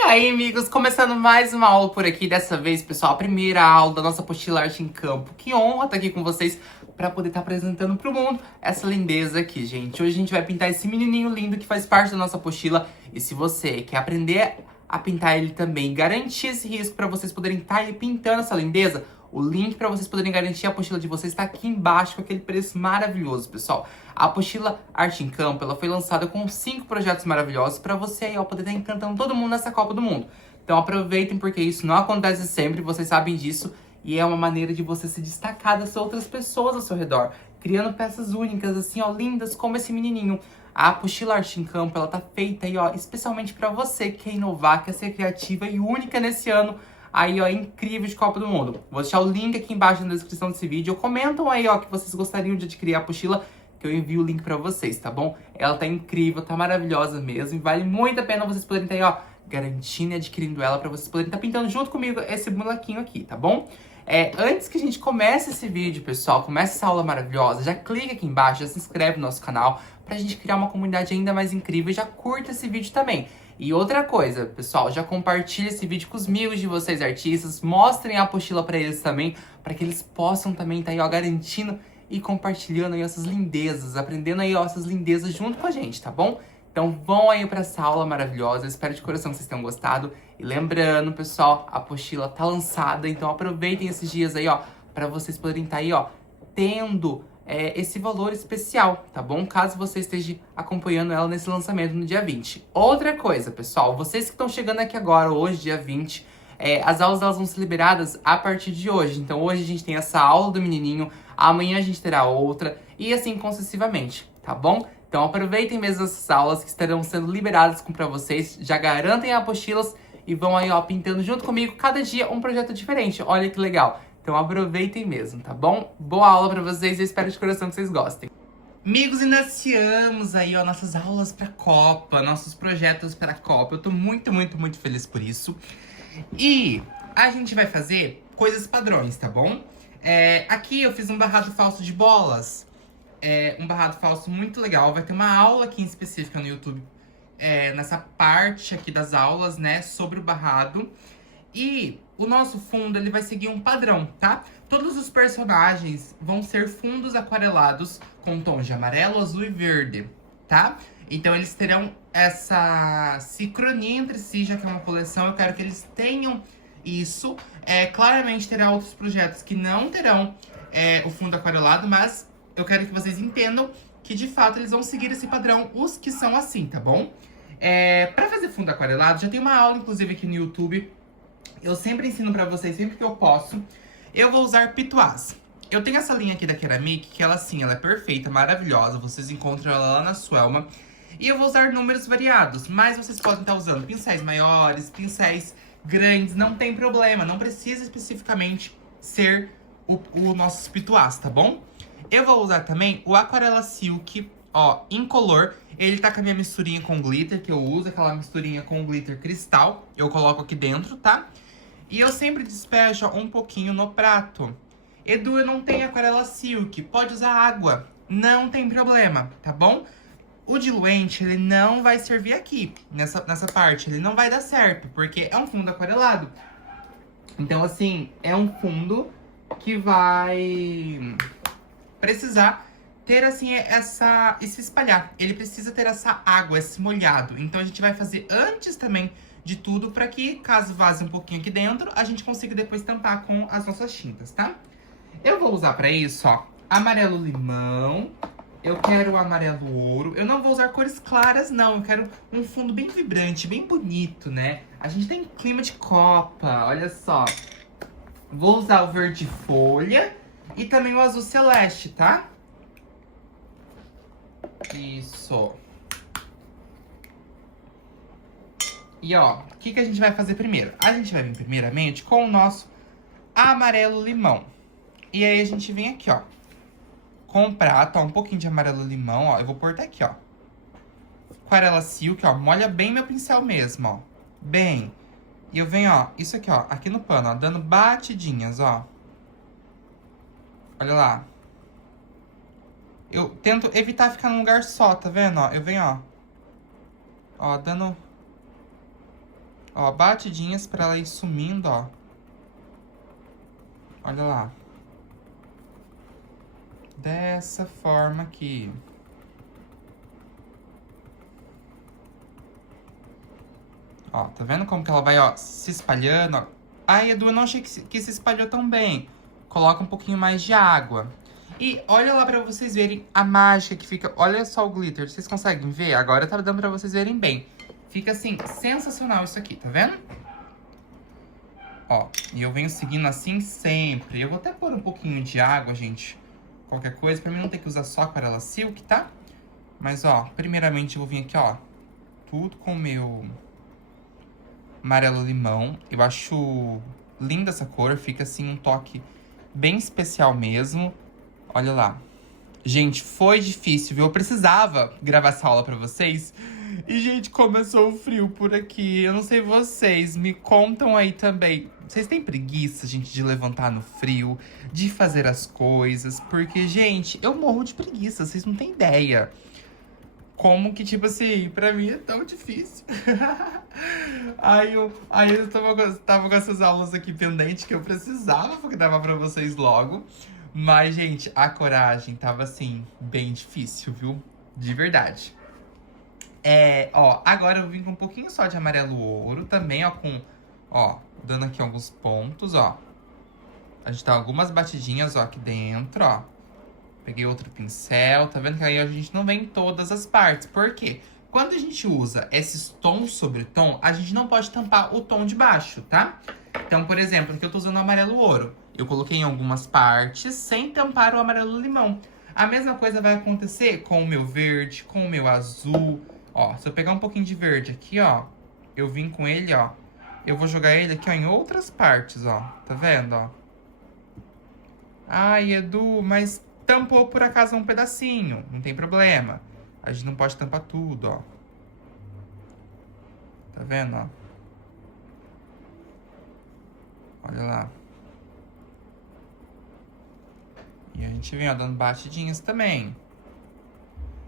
aí, amigos, começando mais uma aula por aqui. Dessa vez, pessoal, a primeira aula da nossa apostila Arte em Campo. Que honra estar aqui com vocês para poder estar apresentando para o mundo essa lindeza aqui, gente. Hoje a gente vai pintar esse menininho lindo que faz parte da nossa apostila. E se você quer aprender a pintar ele também, garantir esse risco para vocês poderem estar aí pintando essa lindeza, o link para vocês poderem garantir a apostila de vocês está aqui embaixo com aquele preço maravilhoso, pessoal. A apostila Arte em Campo, ela foi lançada com 5 projetos maravilhosos para você aí, ó, poder estar encantando todo mundo nessa Copa do Mundo. Então aproveitem, porque isso não acontece sempre, vocês sabem disso. E é uma maneira de você se destacar das outras pessoas ao seu redor, criando peças únicas, assim, ó, lindas como esse menininho. A apostila Arte em Campo, ela tá feita aí, ó, especialmente para você que quer inovar, quer ser criativa e única nesse ano. Aí, ó, incrível de Copa do Mundo. Vou deixar o link aqui embaixo na descrição desse vídeo. Comentam aí, ó, que vocês gostariam de adquirir a apostila, que eu envio o link pra vocês, tá bom? Ela tá incrível, tá maravilhosa mesmo. E vale muito a pena vocês poderem estar aí, ó, garantindo e adquirindo ela pra vocês poderem estar pintando junto comigo esse molequinho aqui, tá bom? Antes que a gente comece esse vídeo, pessoal, comece essa aula maravilhosa, já clica aqui embaixo, já se inscreve no nosso canal pra gente criar uma comunidade ainda mais incrível e já curta esse vídeo também. E outra coisa, pessoal, já compartilha esse vídeo com os amigos de vocês, artistas, mostrem a apostila pra eles também, para que eles possam também estar aí, ó, garantindo e compartilhando aí essas lindezas, aprendendo aí, ó, essas lindezas junto com a gente, tá bom? Então vão aí pra essa aula maravilhosa, eu espero de coração que vocês tenham gostado. E lembrando, pessoal, a apostila tá lançada, então aproveitem esses dias aí, ó, pra vocês poderem estar aí, ó, tendo esse valor especial, tá bom? Caso você esteja acompanhando ela nesse lançamento no dia 20. Outra coisa, pessoal, vocês que estão chegando aqui agora, hoje, dia 20, as aulas elas vão ser liberadas a partir de hoje. Então hoje a gente tem essa aula do menininho, amanhã a gente terá outra, e assim sucessivamente, tá bom? Então aproveitem mesmo essas aulas que estarão sendo liberadas pra vocês, já garantem apostilas e vão aí, ó, pintando junto comigo cada dia um projeto diferente. Olha que legal! Então aproveitem mesmo, tá bom? Boa aula pra vocês e espero de coração que vocês gostem. Amigos, iniciamos aí, ó, nossas aulas pra Copa, nossos projetos pra Copa. Eu tô muito, muito, muito feliz por isso. E a gente vai fazer coisas padrões, tá bom? Aqui eu fiz um barrado falso de bolas. Um barrado falso muito legal. Vai ter uma aula aqui em específica no YouTube, nessa parte aqui das aulas, né, sobre o barrado. E o nosso fundo, ele vai seguir um padrão, tá? Todos os personagens vão ser fundos aquarelados com tons de amarelo, azul e verde, tá? Então eles terão essa sincronia entre si, já que é uma coleção. Eu quero que eles tenham isso. Claramente terá outros projetos que não terão o fundo aquarelado, mas eu quero que vocês entendam que, de fato, eles vão seguir esse padrão, os que são assim, tá bom? Pra fazer fundo aquarelado, já tem uma aula, inclusive, aqui no YouTube. Eu sempre ensino pra vocês, sempre que eu posso. Eu vou usar pitois. Eu tenho essa linha aqui da Ceramic, que ela, assim, ela é perfeita, maravilhosa. Vocês encontram ela lá na Suelma. E eu vou usar números variados, mas vocês podem estar usando pincéis maiores, pincéis grandes, não tem problema. Não precisa especificamente ser o nossos pitois, tá bom? Eu vou usar também o Aquarela Silk, ó, incolor. Ele tá com a minha misturinha com glitter, que eu uso, aquela misturinha com glitter cristal. Eu coloco aqui dentro, tá? E eu sempre despejo um pouquinho no prato. Edu, eu não tenho Aquarela Silk, pode usar água, não tem problema, tá bom? O diluente, ele não vai servir aqui, nessa parte, ele não vai dar certo, porque é um fundo aquarelado. Então, assim, é um fundo que vai precisar ter, assim, esse espalhar. Ele precisa ter essa água, esse molhado. Então, a gente vai fazer antes também de tudo, pra que, caso vaze um pouquinho aqui dentro, a gente consiga depois tampar com as nossas tintas, tá? Eu vou usar pra isso, ó, amarelo limão. Eu quero amarelo ouro. Eu não vou usar cores claras, não. Eu quero um fundo bem vibrante, bem bonito, né? A gente tem clima de Copa, olha só. Vou usar o verde folha e também o azul celeste, tá? Isso. E ó, o que a gente vai fazer primeiro? A gente vai vir primeiramente com o nosso amarelo limão. E aí a gente vem aqui, ó, com o prato, ó, um pouquinho de amarelo limão, ó. Eu vou pôr até aqui, ó. Aquarela Silk, ó, molha bem meu pincel mesmo, ó. Bem. E eu venho, ó, isso aqui, ó, aqui no pano, ó, dando batidinhas, ó. Olha lá. Eu tento evitar ficar num lugar só, tá vendo, ó? Eu venho, ó, dando Ó, batidinhas pra ela ir sumindo, ó. Olha lá. Dessa forma aqui. Ó, tá vendo como que ela vai, ó, se espalhando, ó. Ai, Edu, eu não achei que se espalhou tão bem. Coloca um pouquinho mais de água. E olha lá pra vocês verem a mágica que fica. Olha só o glitter, vocês conseguem ver? Agora tá dando pra vocês verem bem. Fica assim, sensacional isso aqui, tá vendo? Ó, e eu venho seguindo assim sempre. Eu vou até pôr um pouquinho de água, gente. Qualquer coisa, pra mim não ter que usar só aquarela silk, tá? Mas, ó, primeiramente eu vou vir aqui, ó. Tudo com o meu amarelo limão. Eu acho linda essa cor, fica assim um toque bem especial mesmo. Olha lá. Gente, foi difícil, viu? Eu precisava gravar essa aula pra vocês. E, gente, começou o frio por aqui. Eu não sei vocês, me contam aí também. Vocês têm preguiça, gente, de levantar no frio, de fazer as coisas? Porque, gente, eu morro de preguiça, vocês não têm ideia. Como que, tipo assim, pra mim é tão difícil. Aí eu tava com essas aulas aqui pendentes que eu precisava gravar pra vocês logo. Mas, gente, a coragem tava, assim, bem difícil, viu? De verdade. Ó, agora eu vim com um pouquinho só de amarelo ouro também, ó, ó, dando aqui alguns pontos, ó. A gente dá algumas batidinhas, ó, aqui dentro, ó. Peguei outro pincel, tá vendo que aí a gente não vem em todas as partes. Por quê? Quando a gente usa esses tons sobre tom, a gente não pode tampar o tom de baixo, tá? Então, por exemplo, aqui eu tô usando o amarelo ouro. Eu coloquei em algumas partes sem tampar o amarelo limão. A mesma coisa vai acontecer com o meu verde, com o meu azul. Ó, se eu pegar um pouquinho de verde aqui, ó, eu vim com ele, ó. Eu vou jogar ele aqui, ó, em outras partes, ó. Tá vendo, ó? Ai, Edu, mas tampou por acaso um pedacinho. Não tem problema. A gente não pode tampar tudo, ó. Tá vendo, ó? Olha lá. E a gente vem, ó, dando batidinhas também.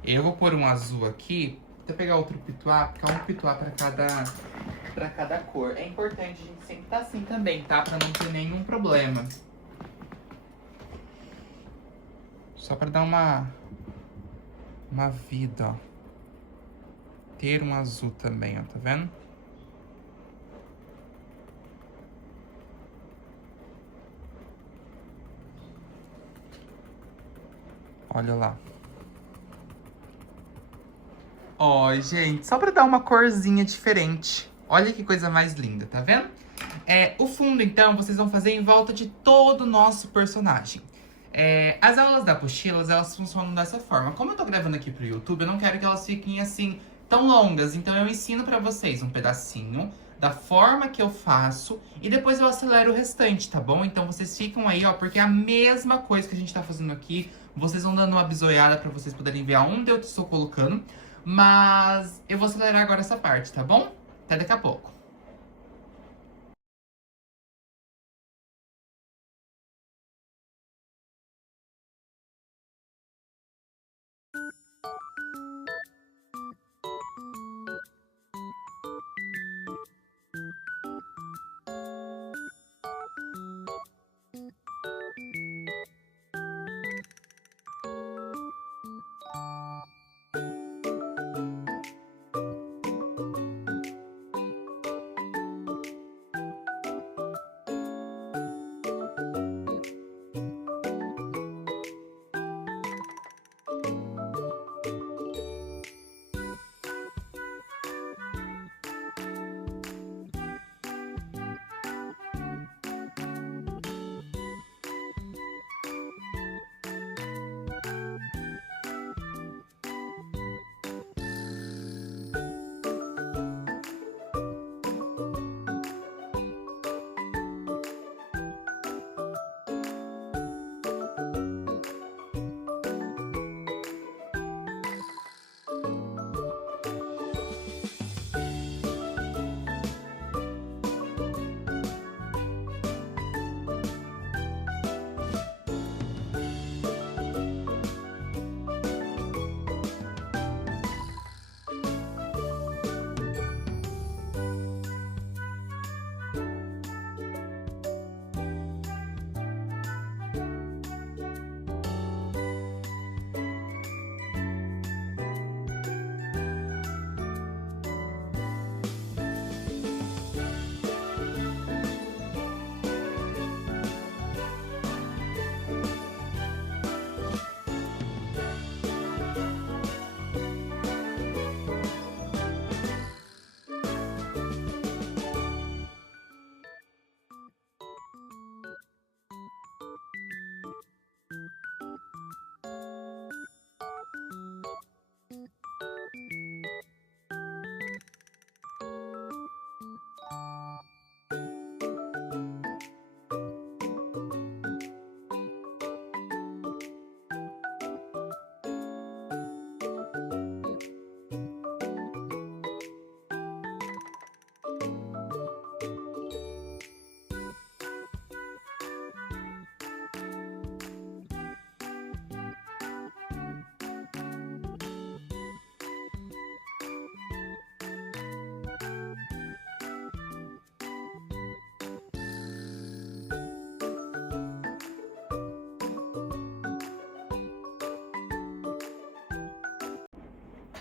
Eu vou pôr um azul aqui. Vou pegar outro pituá, porque é um pituá pra cada cor. É importante a gente sempre estar assim também, tá? Pra não ter nenhum problema. Só pra dar uma vida, ó. Ter um azul também, ó, tá vendo? Olha lá. Ó, gente, só pra dar uma corzinha diferente. Olha que coisa mais linda, tá vendo? O fundo, então, vocês vão fazer em volta de todo o nosso personagem. As aulas da Apostilas, elas funcionam dessa forma. Como eu tô gravando aqui pro YouTube, eu não quero que elas fiquem, assim, tão longas. Então, eu ensino pra vocês um pedacinho da forma que eu faço e depois eu acelero o restante, tá bom? Então, vocês ficam aí, ó, porque é a mesma coisa que a gente tá fazendo aqui. Vocês vão dando uma bisoiada pra vocês poderem ver aonde eu estou colocando. Mas eu vou acelerar agora essa parte, tá bom? Até daqui a pouco.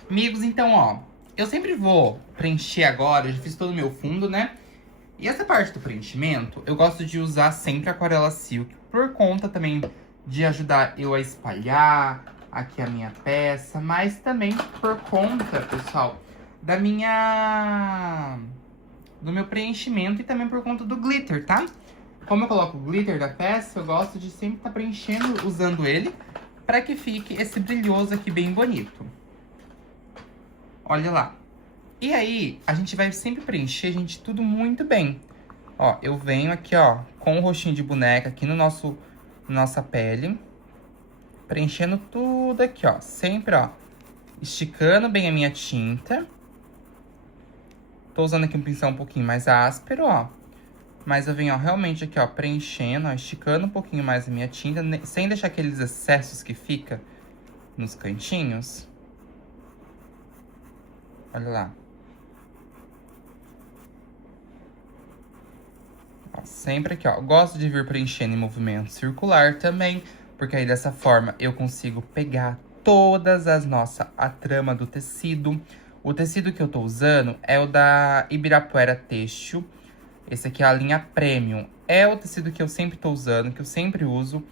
Amigos, então, ó, eu sempre vou preencher agora, eu já fiz todo o meu fundo, né? E essa parte do preenchimento, eu gosto de usar sempre aquarela silk, por conta também de ajudar eu a espalhar aqui a minha peça, mas também por conta, pessoal, do meu preenchimento e também por conta do glitter, tá? Como eu coloco o glitter da peça, eu gosto de sempre estar preenchendo usando ele, para que fique esse brilhoso aqui bem bonito. Olha lá. E aí, a gente vai sempre preencher, gente, tudo muito bem. Ó, eu venho aqui, ó, com o rostinho de boneca aqui no nossa pele. Preenchendo tudo aqui, ó. Sempre, ó, esticando bem a minha tinta. Tô usando aqui um pincel um pouquinho mais áspero, ó. Mas eu venho, ó, realmente aqui, ó, preenchendo, ó, esticando um pouquinho mais a minha tinta, sem deixar aqueles excessos que fica nos cantinhos. Olha lá. Ó, sempre aqui, ó. Gosto de vir preenchendo em movimento circular também, porque aí dessa forma eu consigo pegar todas a trama do tecido. O tecido que eu tô usando é o da Ibirapuera Têxtil. Esse aqui é a linha Premium. É o tecido que eu sempre tô usando, que eu sempre uso.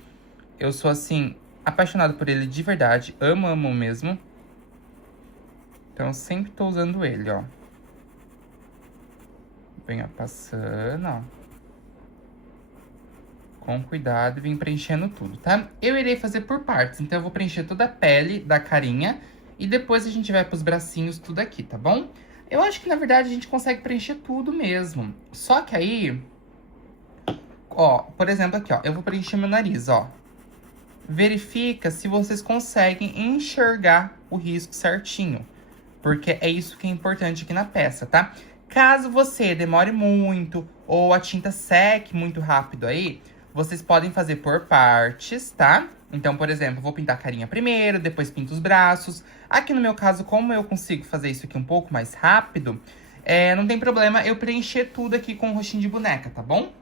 Eu sou, assim, apaixonado por ele de verdade. Amo, amo mesmo. Então, eu sempre tô usando ele, ó. Venho passando, ó. Com cuidado e vem preenchendo tudo, tá? Eu irei fazer por partes, então eu vou preencher toda a pele da carinha. E depois a gente vai pros bracinhos, tudo aqui, tá bom? Eu acho que, na verdade, a gente consegue preencher tudo mesmo. Só que aí... Ó, por exemplo, aqui, ó. Eu vou preencher meu nariz, ó. Verifica se vocês conseguem enxergar o risco certinho. Porque é isso que é importante aqui na peça, tá? Caso você demore muito ou a tinta seque muito rápido aí, vocês podem fazer por partes, tá? Então, por exemplo, eu vou pintar a carinha primeiro, depois pinto os braços. Aqui no meu caso, como eu consigo fazer isso aqui um pouco mais rápido, não tem problema eu preencher tudo aqui com o rostinho de boneca, tá bom?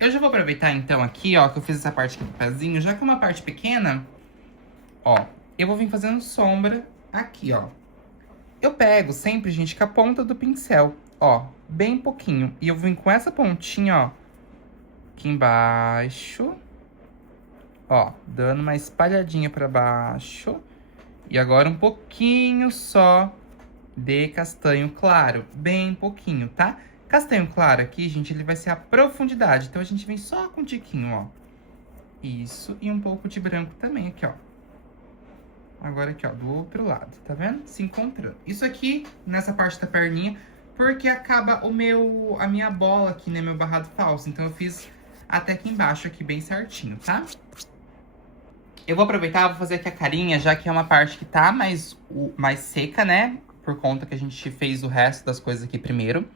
Eu já vou aproveitar, então, aqui, ó, que eu fiz essa parte aqui do pezinho. Já que é uma parte pequena, ó, eu vou vir fazendo sombra aqui, ó. Eu pego sempre, gente, com a ponta do pincel, ó, bem pouquinho. E eu vim com essa pontinha, ó, aqui embaixo. Ó, dando uma espalhadinha pra baixo. E agora um pouquinho só de castanho claro, bem pouquinho, tá? Castanho claro aqui, gente, ele vai ser a profundidade. Então, a gente vem só com um tiquinho, ó. Isso, e um pouco de branco também aqui, ó. Agora aqui, ó, do outro lado, tá vendo? Se encontrando. Isso aqui, nessa parte da perninha, porque acaba a minha bola aqui, né? Meu barrado falso. Então eu fiz até aqui embaixo, aqui bem certinho, tá? Eu vou aproveitar e vou fazer aqui a carinha, já que é uma parte que tá mais seca, né? Por conta que a gente fez o resto das coisas aqui primeiro.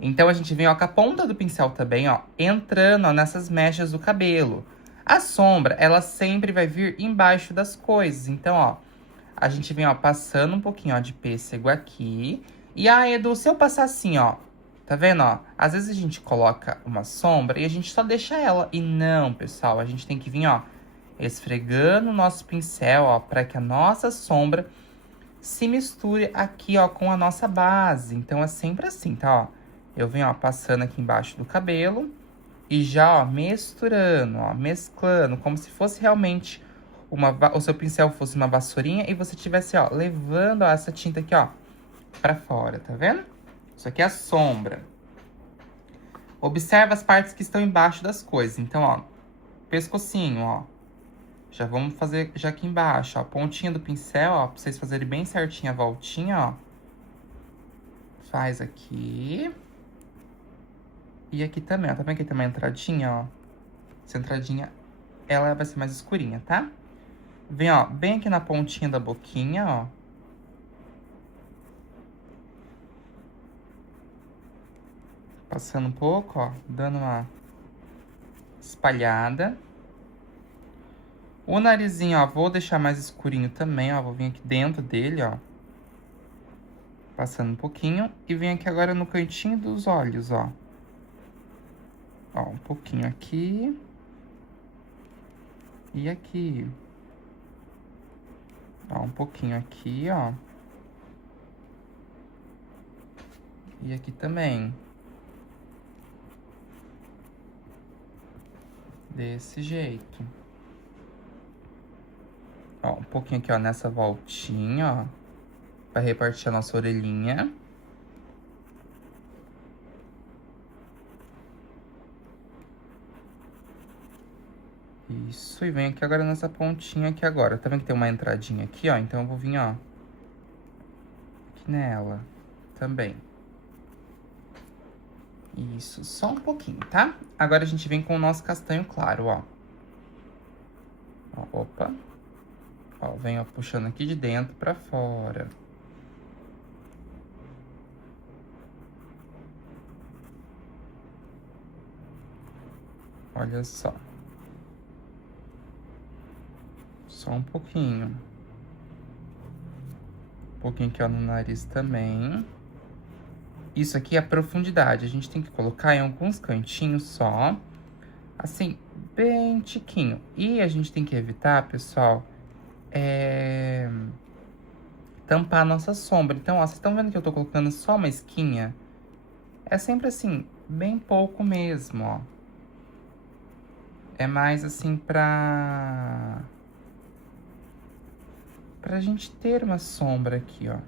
Então, a gente vem, ó, com a ponta do pincel também, ó, entrando, ó, nessas mechas do cabelo. A sombra, ela sempre vai vir embaixo das coisas. Então, ó, a gente vem, ó, passando um pouquinho, ó, de pêssego aqui. E aí, Edu, se eu passar assim, ó, tá vendo, ó? Às vezes a gente coloca uma sombra e a gente só deixa ela. E não, pessoal, a gente tem que vir, ó, esfregando o nosso pincel, ó, para que a nossa sombra se misture aqui, ó, com a nossa base. Então, é sempre assim, tá, ó? Eu venho, ó, passando aqui embaixo do cabelo e já, ó, misturando, ó, mesclando, como se fosse realmente o seu pincel fosse uma vassourinha e você tivesse, ó, levando, ó, essa tinta aqui, ó, pra fora, tá vendo? Isso aqui é a sombra. Observa as partes que estão embaixo das coisas. Então, ó, pescocinho, ó. Já vamos fazer já aqui embaixo, ó, pontinha do pincel, ó, pra vocês fazerem bem certinho a voltinha, ó. Faz aqui. E aqui também, ó. Tá vendo que tem uma entradinha, ó? Essa entradinha, ela vai ser mais escurinha, tá? Vem, ó, bem aqui na pontinha da boquinha, ó. Passando um pouco, ó. Dando uma espalhada. O narizinho, ó, vou deixar mais escurinho também, ó. Vou vir aqui dentro dele, ó. Passando um pouquinho. E vem aqui agora no cantinho dos olhos, ó. Ó, um pouquinho aqui. E aqui. Ó, um pouquinho aqui, ó. E aqui também. Desse jeito. Ó, um pouquinho aqui, ó, nessa voltinha, ó. Pra repartir a nossa orelhinha. Isso, e vem aqui agora nessa pontinha aqui agora. Tá vendo que tem uma entradinha aqui, ó? Então eu vou vir, ó, aqui nela também. Isso, só um pouquinho, tá? Agora a gente vem com o nosso castanho claro, ó. Ó, opa. Ó, vem, ó, puxando aqui de dentro pra fora. Olha só. Só um pouquinho. Um pouquinho aqui, ó, no nariz também. Isso aqui é a profundidade. A gente tem que colocar em alguns cantinhos só. Assim, bem tiquinho. E a gente tem que evitar, pessoal, tampar a nossa sombra. Então, ó, vocês estão vendo que eu tô colocando só uma esquinha? É sempre assim, bem pouco mesmo, ó. É mais assim pra gente ter uma sombra aqui, ó.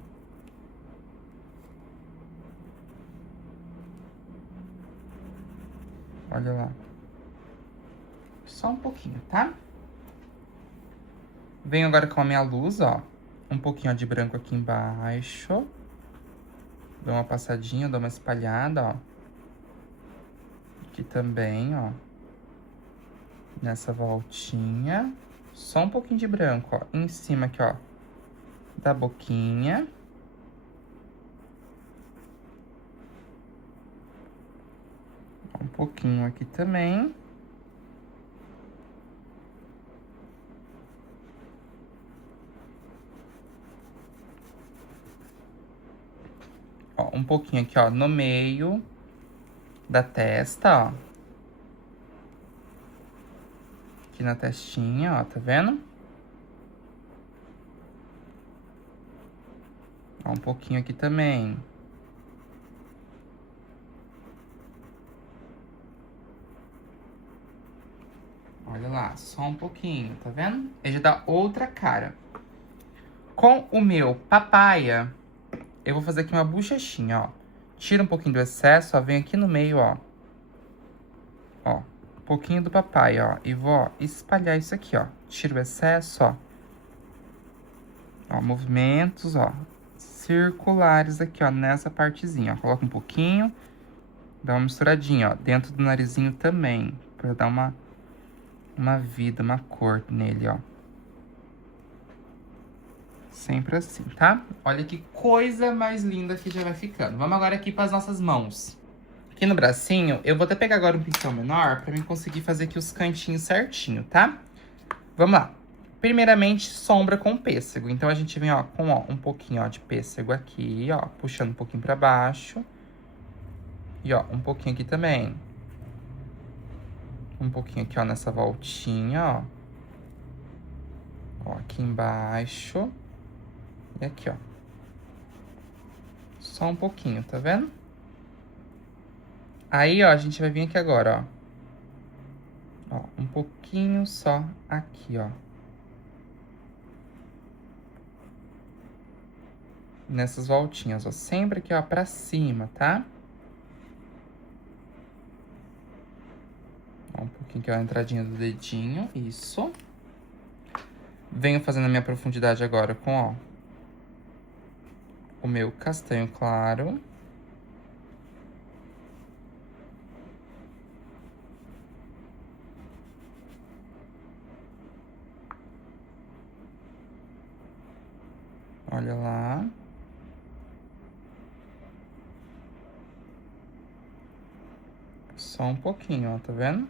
Olha lá. Só um pouquinho, tá? Venho agora com a minha luz, ó. Um pouquinho, ó, de branco aqui embaixo. Dou uma passadinha, dou uma espalhada, ó. Aqui também, ó. Nessa voltinha. Só um pouquinho de branco, ó. Em cima aqui, ó. Da boquinha. Um pouquinho aqui também. Ó, um pouquinho aqui, ó, no meio da testa, ó. Aqui na testinha, ó, tá vendo? Ó, um pouquinho aqui também. Olha lá, só um pouquinho, tá vendo? Ele já dá outra cara. Com o meu papaya, eu vou fazer aqui uma bochechinha, ó. Tira um pouquinho do excesso, ó, vem aqui no meio, ó. Ó, um pouquinho do papaya, ó. E vou, ó, espalhar isso aqui, ó. Tira o excesso, ó. Ó, movimentos, ó, circulares aqui, ó, nessa partezinha, ó. Coloca um pouquinho, dá uma misturadinha, ó, dentro do narizinho também, pra dar uma vida, uma cor nele, ó. Sempre assim, tá? Olha que coisa mais linda que já vai ficando. Vamos agora aqui para as nossas mãos. Aqui no bracinho, eu vou até pegar agora um pincel menor pra mim conseguir fazer aqui os cantinhos certinho, tá? Vamos lá. Primeiramente, sombra com pêssego. Então, a gente vem, ó, com ó, um pouquinho, ó, de pêssego aqui, ó, puxando um pouquinho pra baixo. E, ó, um pouquinho aqui também. Um pouquinho aqui, ó, nessa voltinha, ó. Ó, aqui embaixo. E aqui, ó. Só um pouquinho, tá vendo? Aí, ó, a gente vai vir aqui agora, ó. Ó, um pouquinho só aqui, ó. Nessas voltinhas, ó. Sempre aqui, ó, pra cima, tá? Ó, um pouquinho aqui, ó, a entradinha do dedinho. Isso. Venho fazendo a minha profundidade agora com, ó, o meu castanho claro. Olha lá. Só um pouquinho, ó, tá vendo?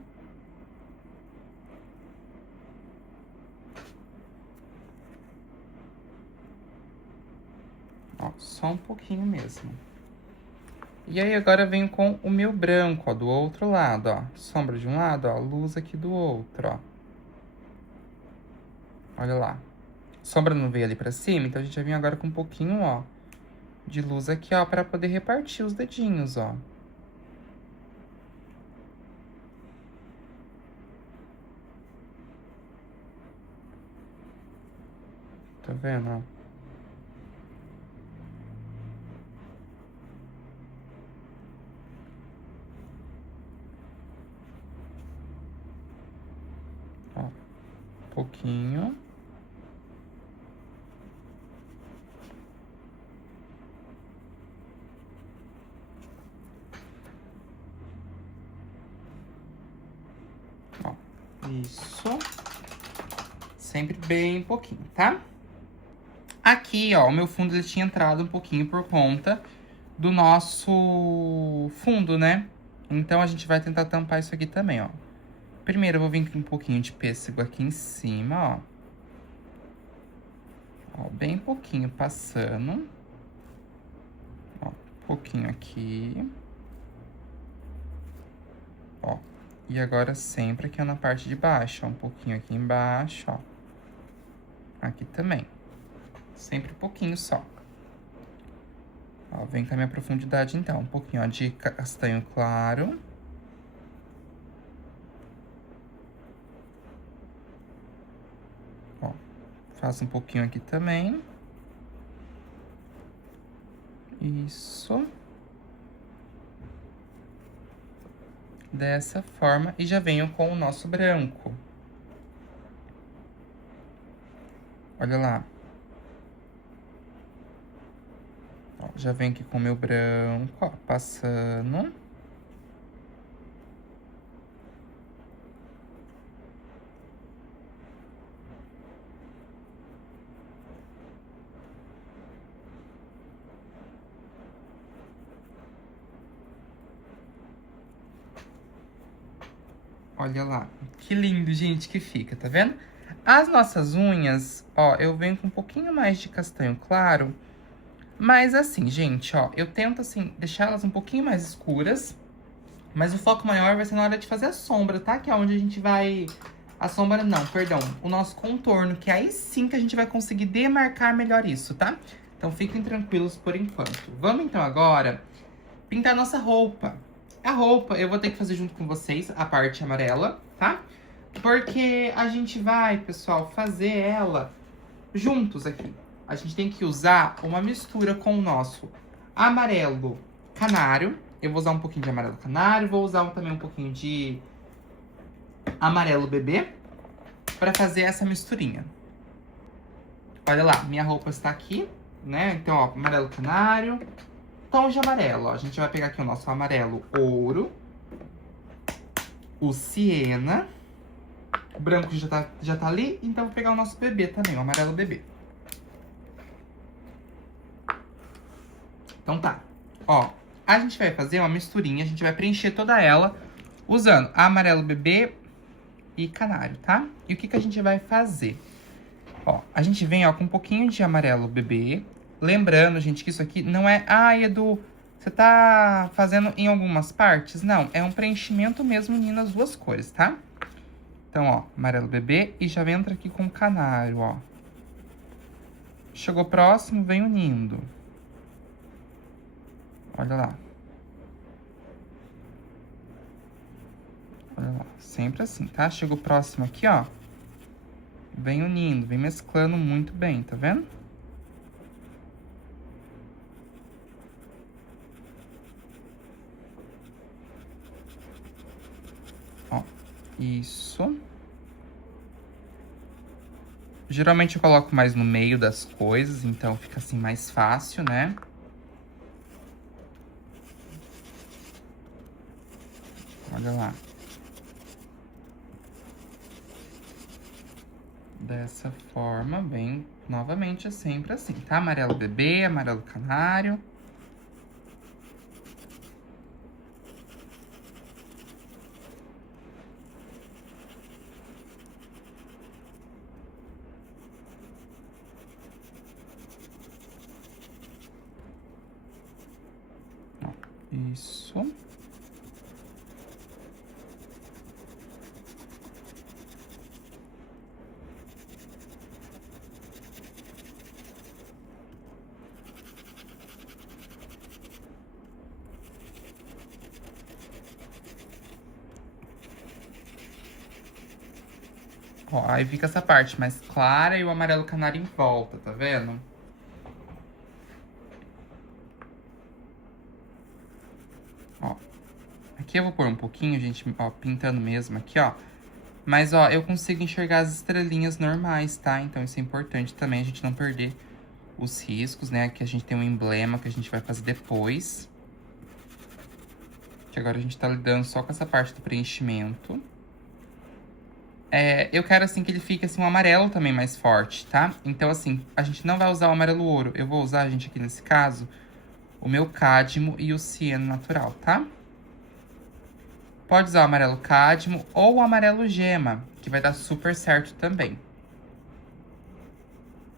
Ó, só um pouquinho mesmo. E aí, agora eu venho com o meu branco, ó, do outro lado, ó. Sombra de um lado, ó, luz aqui do outro, ó. Olha lá. Sombra não veio ali pra cima, então a gente vai vir agora com um pouquinho, ó, de luz aqui, ó, pra poder repartir os dedinhos, ó. Tá vendo, ó? Ó, um pouquinho. Ó, isso. Sempre bem pouquinho, tá? Aqui, ó, o meu fundo ele tinha entrado um pouquinho por conta do nosso fundo, né? Então, a gente vai tentar tampar isso aqui também, ó. Primeiro, eu vou vir com um pouquinho de pêssego aqui em cima, ó. Ó, bem pouquinho passando. Ó, um pouquinho aqui. Ó, e agora sempre aqui ó, na parte de baixo, ó. Um pouquinho aqui embaixo, ó. Aqui também. Sempre um pouquinho só. Ó, vem com a minha profundidade, então. Um pouquinho, ó, de castanho claro. Ó, faço um pouquinho aqui também. Isso. Dessa forma. E já venho com o nosso branco. Olha lá. Ó, já venho aqui com o meu branco, ó, passando. Olha lá, que lindo, gente, que fica, tá vendo? As nossas unhas, ó, eu venho com um pouquinho mais de castanho claro. Mas assim, gente, ó, eu tento, assim, deixar elas um pouquinho mais escuras. Mas o foco maior vai ser na hora de fazer a sombra, tá? Que é onde a gente vai... A sombra não, perdão. O nosso contorno, que aí sim que a gente vai conseguir demarcar melhor isso, tá? Então fiquem tranquilos por enquanto. Vamos então agora pintar a nossa roupa. A roupa eu vou ter que fazer junto com vocês, a parte amarela, tá? Porque a gente vai, pessoal, fazer ela juntos aqui. A gente tem que usar uma mistura com o nosso amarelo canário. Eu vou usar um pouquinho de amarelo canário, vou usar também um pouquinho de amarelo bebê pra fazer essa misturinha. Olha lá, minha roupa está aqui, né? Então, ó, amarelo canário. Tons de amarelo, ó. A gente vai pegar aqui o nosso amarelo ouro. O siena. O branco já tá ali, então vou pegar o nosso bebê também, o amarelo bebê. Então tá. Ó, a gente vai fazer uma misturinha, a gente vai preencher toda ela usando amarelo bebê e canário, tá? E o que que a gente vai fazer? Ó, a gente vem, ó, com um pouquinho de amarelo bebê. Lembrando, gente, que isso aqui não é... Ah, Edu, você tá fazendo em algumas partes? Não, é um preenchimento mesmo unindo as duas cores, tá? Então, ó, amarelo bebê e já entra aqui com canário, ó. Chegou próximo, vem unindo. Olha lá. Olha lá, sempre assim, tá? Chegou próximo aqui, ó. Vem unindo, vem mesclando muito bem, tá vendo? Ó, isso. Geralmente eu coloco mais no meio das coisas, então fica assim mais fácil, né? Olha lá. Dessa forma, bem, novamente, é sempre assim, tá? Amarelo bebê, amarelo canário. Ó, isso. Ó, aí fica essa parte mais clara e o amarelo canário em volta, tá vendo? Ó, aqui eu vou pôr um pouquinho, gente, ó, pintando mesmo aqui, ó. Mas, ó, eu consigo enxergar as estrelinhas normais, tá? Então isso é importante também, a gente não perder os riscos, né? Aqui a gente tem um emblema que a gente vai fazer depois. Que agora a gente tá lidando só com essa parte do preenchimento. Eu quero, assim, que ele fique, assim, um amarelo também mais forte, tá? Então, assim, a gente não vai usar o amarelo ouro. Eu vou usar, gente, aqui nesse caso, o meu cádmio e o ciano natural, tá? Pode usar o amarelo cádmio ou o amarelo gema, que vai dar super certo também.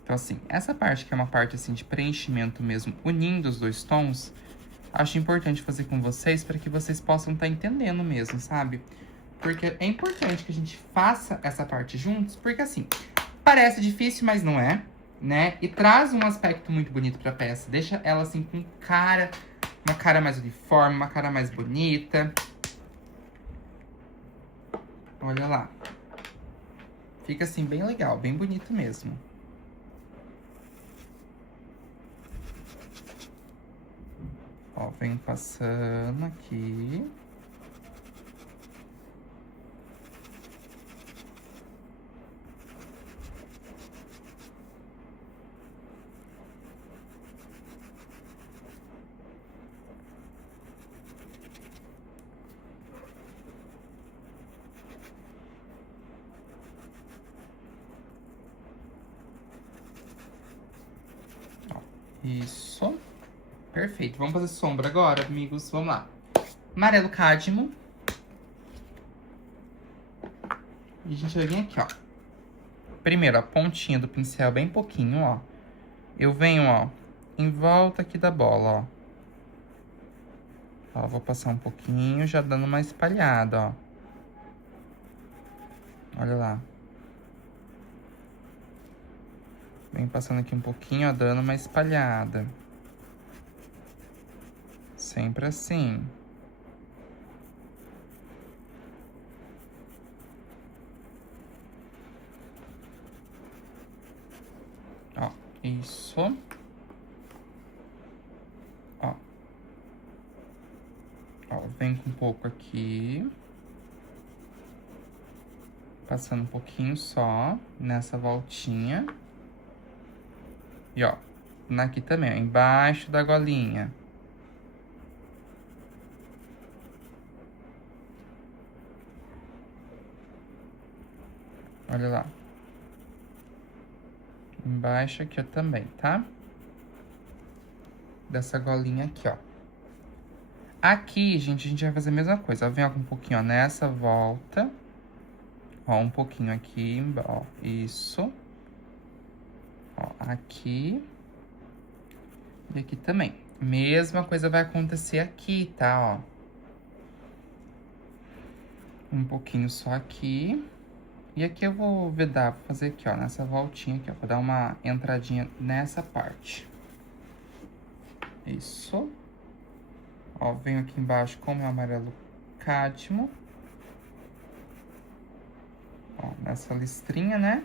Então, assim, essa parte que é uma parte, assim, de preenchimento mesmo, unindo os dois tons, acho importante fazer com vocês para que vocês possam estar entendendo mesmo, sabe? Porque é importante que a gente faça essa parte juntos, porque assim, parece difícil, mas não é, né? E traz um aspecto muito bonito pra peça. Deixa ela assim com cara, uma cara mais uniforme, uma cara mais bonita. Olha lá. Fica assim bem legal, bem bonito mesmo. Ó, venho passando aqui. Isso. Perfeito. Vamos fazer sombra agora, amigos? Vamos lá. Amarelo cádmio. E a gente vai vir aqui, ó. Primeiro, a pontinha do pincel bem pouquinho, ó. Eu venho, ó, em volta aqui da bola, ó. Ó, vou passar um pouquinho, já dando uma espalhada, ó. Olha lá. Vem passando aqui um pouquinho, ó, dando uma espalhada. Sempre assim. Ó, isso. Ó. Ó, vem com um pouco aqui. Passando um pouquinho só, nessa voltinha. E, ó, aqui também, ó, embaixo da golinha. Olha lá. Embaixo aqui, ó, também, tá? Dessa golinha aqui, ó. Aqui, gente, a gente vai fazer a mesma coisa. Ó, vem um pouquinho, ó, nessa volta. Ó, um pouquinho aqui, ó, isso. Ó, aqui. E aqui também. Mesma coisa vai acontecer aqui, tá, ó. Um pouquinho só aqui. E aqui eu vou vedar, vou fazer aqui, ó, nessa voltinha aqui, ó. Vou dar uma entradinha nessa parte. Isso. Ó, venho aqui embaixo com o meu amarelo cádmio. Ó, nessa listrinha, né?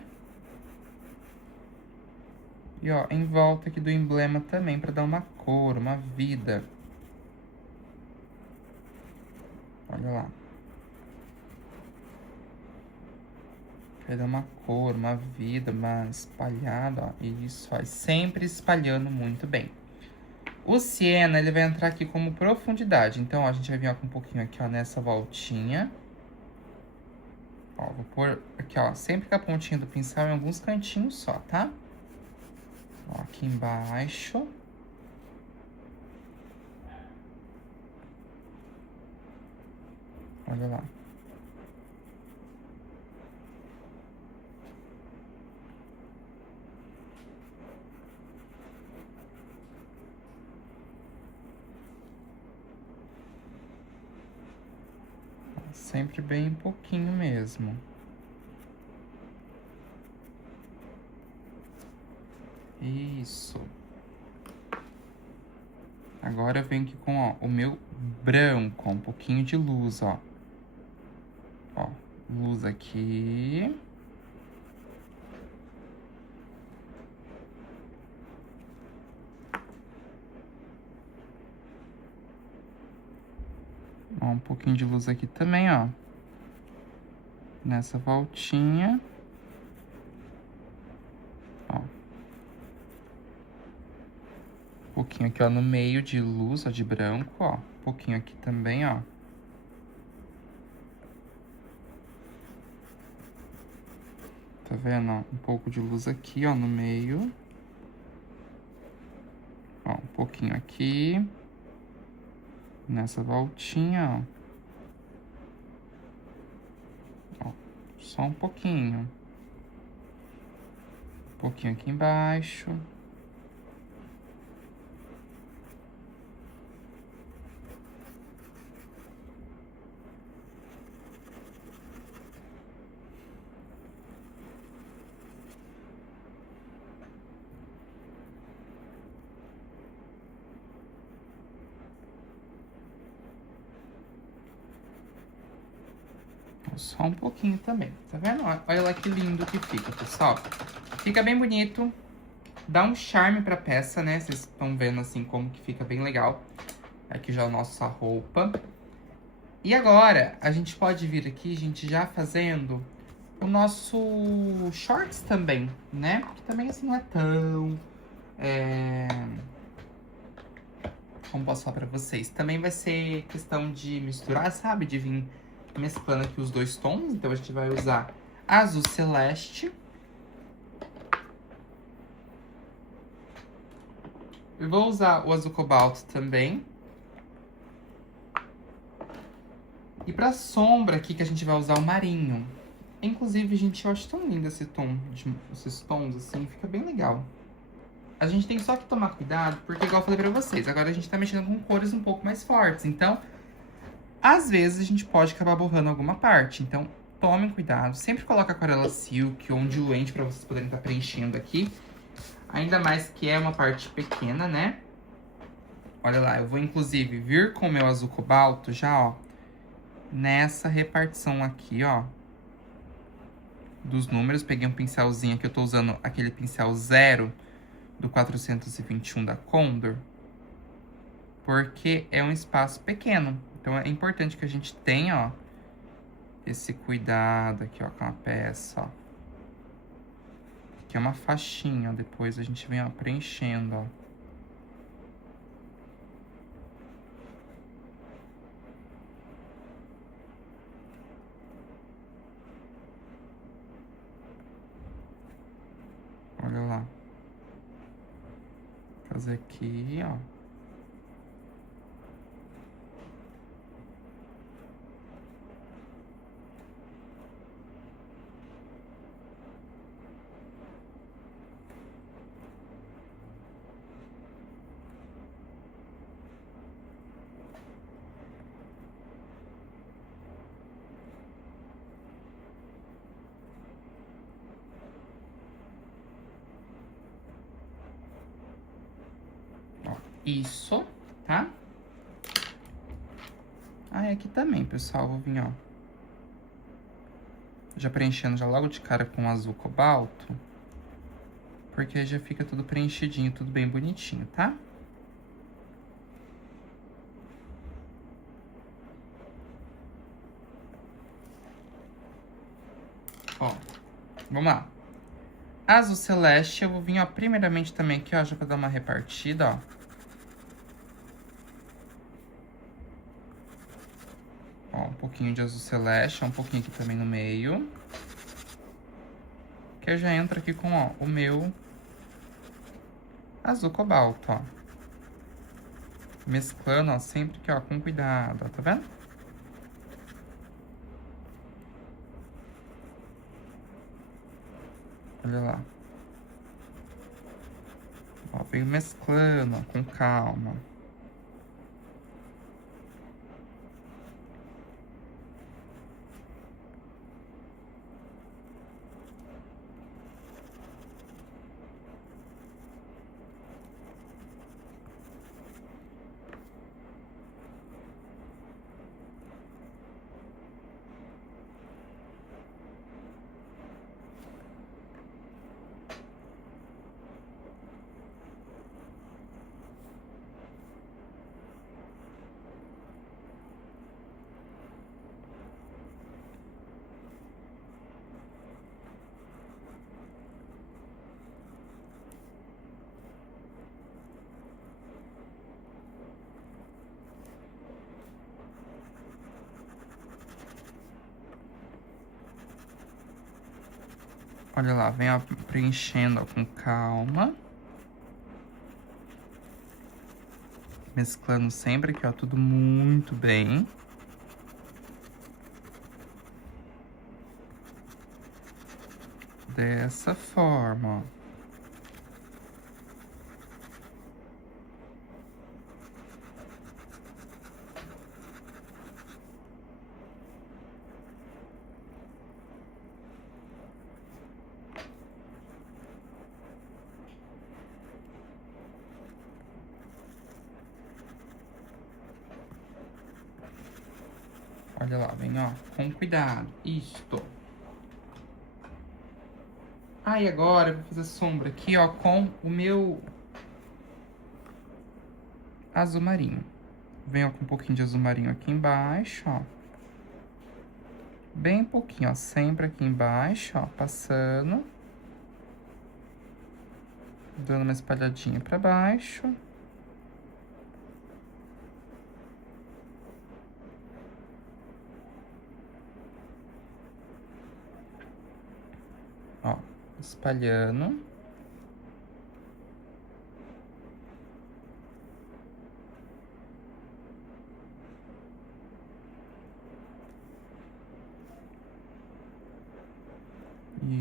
E, ó, em volta aqui do emblema também, pra dar uma cor, uma vida. Olha lá. Pra dar uma cor, uma vida, uma espalhada, ó. Isso, ó. Sempre espalhando muito bem. O siena, ele vai entrar aqui como profundidade. Então, ó, a gente vai vir ó, com um pouquinho aqui, ó, nessa voltinha. Ó, vou pôr aqui, ó, sempre com a pontinha do pincel em alguns cantinhos só, tá? Ó, aqui embaixo. Olha lá. Sempre bem pouquinho mesmo. Isso. Agora eu venho aqui com, ó, o meu branco, ó, um pouquinho de luz, ó. Ó, luz aqui. Ó, um pouquinho de luz aqui também, ó. Nessa voltinha. Ó. Um pouquinho aqui, ó, no meio de luz, ó, de branco, ó. Um pouquinho aqui também, ó. Tá vendo, ó? Um pouco de luz aqui, ó, no meio. Ó, um pouquinho aqui. Nessa voltinha, ó. Ó, só um pouquinho. Um pouquinho aqui embaixo. Só um pouquinho também, tá vendo? Olha lá que lindo que fica, pessoal. Fica bem bonito. Dá um charme pra peça, né? Vocês estão vendo assim como que fica bem legal. Aqui já a nossa roupa. E agora, a gente pode vir aqui, gente, já fazendo o nosso shorts também, né? Porque também assim não é tão... Como posso falar pra vocês? Também vai ser questão de misturar, sabe? De vir mesclando aqui os dois tons. Então, a gente vai usar azul celeste. Eu vou usar o azul cobalto também. E pra sombra aqui, que a gente vai usar o marinho. Inclusive, gente, eu acho tão lindo esse tom, esses tons assim, fica bem legal. A gente tem só que tomar cuidado, porque igual eu falei pra vocês, agora a gente tá mexendo com cores um pouco mais fortes. Então, às vezes a gente pode acabar borrando alguma parte. Então, tomem cuidado. Sempre coloca aquarela silk ou um diluente pra vocês poderem estar preenchendo aqui. Ainda mais que é uma parte pequena, né? Olha lá, eu vou inclusive vir com o meu azul cobalto já, ó. Nessa repartição aqui, ó. Dos números. Peguei um pincelzinho aqui, eu tô usando aquele pincel 0 do 421 da Condor. Porque é um espaço pequeno. Então, é importante que a gente tenha, ó, esse cuidado aqui, ó, com a peça, ó. aqui é uma faixinha, ó. Depois a gente vem, ó, preenchendo, ó. Olha lá. Fazer aqui, ó. Isso, tá? Ah, e aqui também, pessoal, vou vir, ó. Já preenchendo já logo de cara com azul cobalto. Porque aí já fica tudo preenchidinho, tudo bem bonitinho, tá? Ó, vamos lá. Azul celeste, eu vou vir, ó, primeiramente também aqui, ó, já pra dar uma repartida, ó. Ó, um pouquinho de azul celeste, ó, um pouquinho aqui também no meio. Que eu já entro aqui com, ó, o meu azul cobalto, ó. Mesclando, ó, sempre que, ó, com cuidado, ó, tá vendo? Olha lá. Ó, venho mesclando, ó, com calma. Olha lá, vem, ó, preenchendo, ó, com calma. Mesclando sempre aqui, ó, tudo muito bem. Dessa forma, ó. Olha lá, vem, ó, com cuidado. Isto. Aí agora eu vou fazer sombra aqui, ó, com o meu azul marinho. Venho com um pouquinho de azul marinho aqui embaixo, ó. Bem pouquinho, ó, sempre aqui embaixo, ó, passando. Dando uma espalhadinha pra baixo. Ó, espalhando.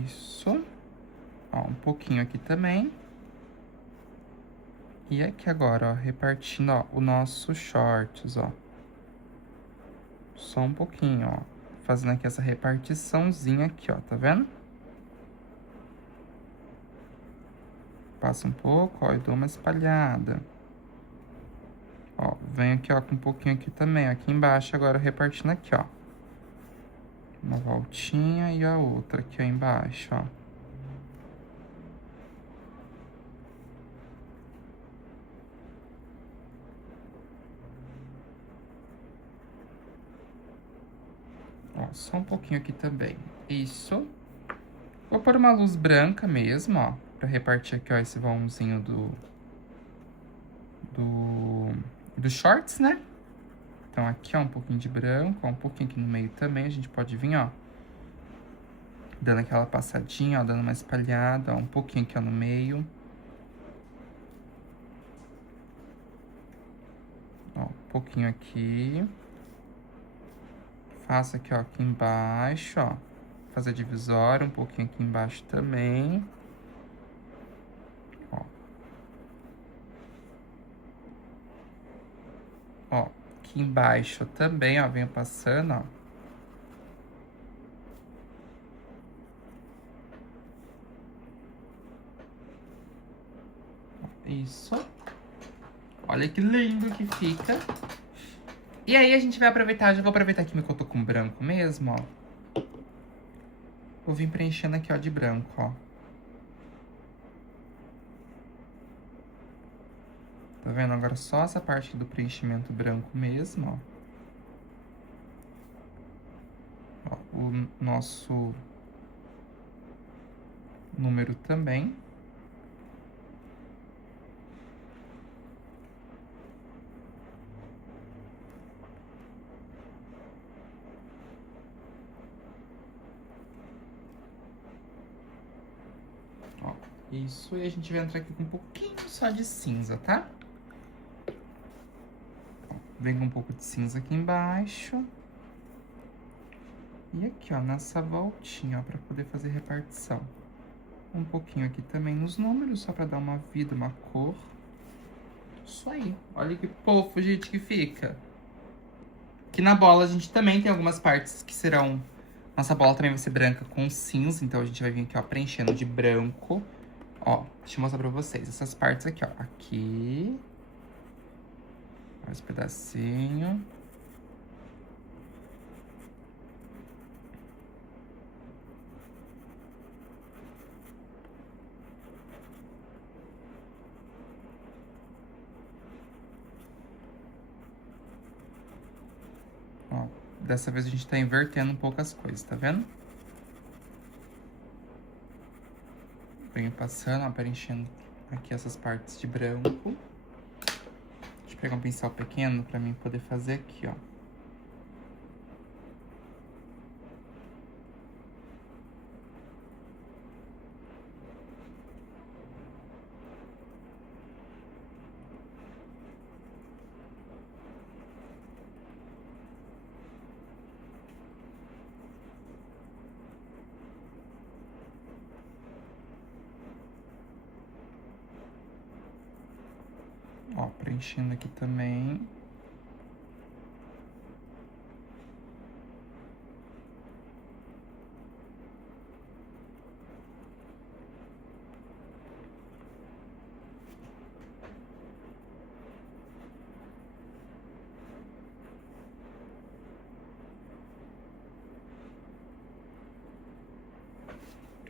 Isso. Ó, um pouquinho aqui também. E aqui agora, ó, repartindo, ó, o nosso shorts, ó. Só um pouquinho, ó. Fazendo aqui essa repartiçãozinha aqui, ó, tá vendo? Passa um pouco, ó, e dou uma espalhada. Ó, venho aqui, ó, com um pouquinho aqui também, aqui embaixo, agora repartindo aqui, ó. Uma voltinha e a outra aqui, ó, embaixo, ó. Ó, só um pouquinho aqui também. Isso. Vou pôr uma luz branca mesmo, ó, pra repartir aqui, ó, esse vãozinho do shorts, né? Então aqui, ó, um pouquinho de branco, ó, um pouquinho aqui no meio também. A gente pode vir, ó, dando aquela passadinha, ó, dando uma espalhada, ó, um pouquinho aqui, ó, no meio. Ó, um pouquinho aqui. Faço aqui, ó, aqui embaixo, ó. Fazer a divisória, um pouquinho aqui embaixo também. Ó. Ó, aqui embaixo também, ó, venho passando, ó. Isso. Olha que lindo que fica. E aí a gente vai aproveitar, já vou aproveitar aqui que eu tô com branco mesmo, ó. Vou vir preenchendo aqui, ó, de branco, ó. Tá vendo? Agora só essa parte do preenchimento branco mesmo, ó. Ó, o nosso número também. Ó, isso. E a gente vai entrar aqui com um pouquinho só de cinza, tá? Ó, vem com um pouco de cinza aqui embaixo. E aqui, ó, nessa voltinha, ó, pra poder fazer repartição. Um pouquinho aqui também nos números, só pra dar uma vida, uma cor. Isso aí. Olha que fofo, gente, que fica. Aqui na bola a gente também tem algumas partes que serão... Nossa bola também vai ser branca com cinza, então a gente vai vir aqui, ó, preenchendo de branco. Ó, deixa eu mostrar pra vocês. Essas partes aqui, ó. Aqui. Mais um pedacinho. Ó, dessa vez a gente tá invertendo um pouco as coisas, tá vendo? Venho passando, ó, preenchendo aqui essas partes de branco. Deixa eu pegar um pincel pequeno pra mim poder fazer aqui, ó. Ó, preenchendo aqui também.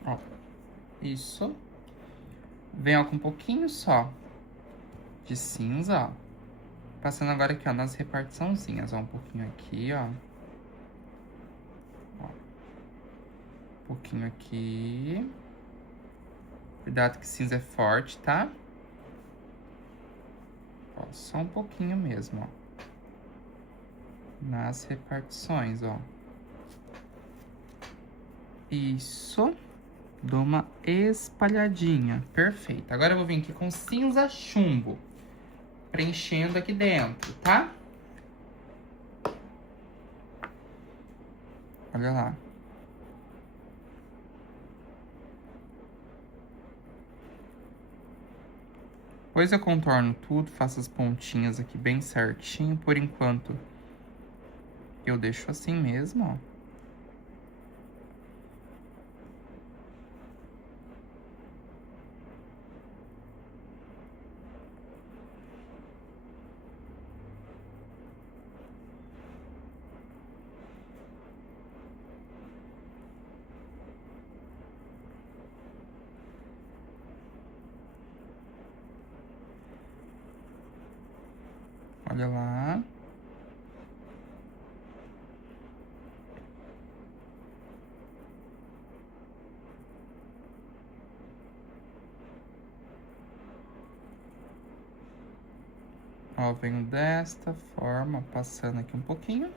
Ó, isso. Vem, ó, com um pouquinho só de cinza, ó. Passando agora aqui, ó, nas repartiçãozinhas, ó. Um pouquinho aqui, ó. Ó. Um pouquinho aqui. Cuidado que cinza é forte, tá? Ó, só um pouquinho mesmo, ó. Nas repartições, ó. Isso. Dou uma espalhadinha. Perfeito. Agora eu vou vir aqui com cinza chumbo. Preenchendo aqui dentro, tá? Olha lá. Depois eu contorno tudo, faço as pontinhas aqui bem certinho. Por enquanto, eu deixo assim mesmo, ó. Olha lá. Ó, venho desta forma, passando aqui um pouquinho.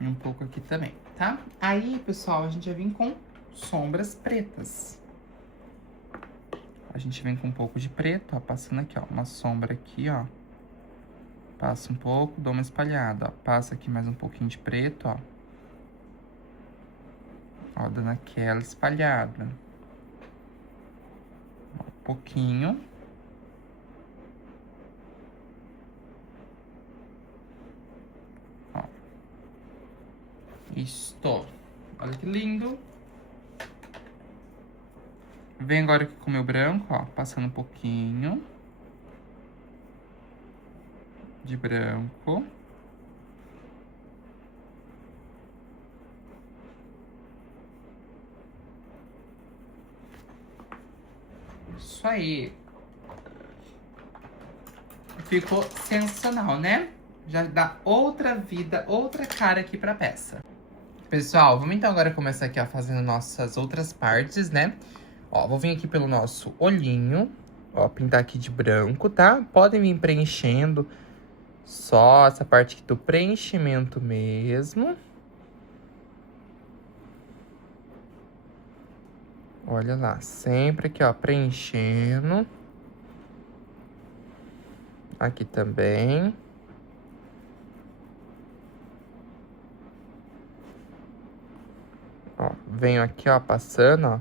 E um pouco aqui também, tá? Aí, pessoal, a gente vai vir com sombras pretas. A gente vem com um pouco de preto, ó, passando aqui, ó, uma sombra aqui, ó. Passa um pouco, dou uma espalhada, ó. Passa aqui mais um pouquinho de preto, ó. Ó, dando aquela espalhada. Ó, um pouquinho. Ó. Isto. Olha que lindo. Vem agora aqui com o meu branco, ó, passando um pouquinho de branco. Isso aí. Ficou sensacional, né? Já dá outra vida, outra cara aqui pra peça. Pessoal, vamos então agora começar aqui, ó, fazendo nossas outras partes, né? Ó, vou vir aqui pelo nosso olhinho, ó, pintar aqui de branco, tá? Podem vir preenchendo só essa parte aqui do preenchimento mesmo. Olha lá, sempre aqui, ó, preenchendo. Aqui também. Ó, venho aqui, ó, passando, ó.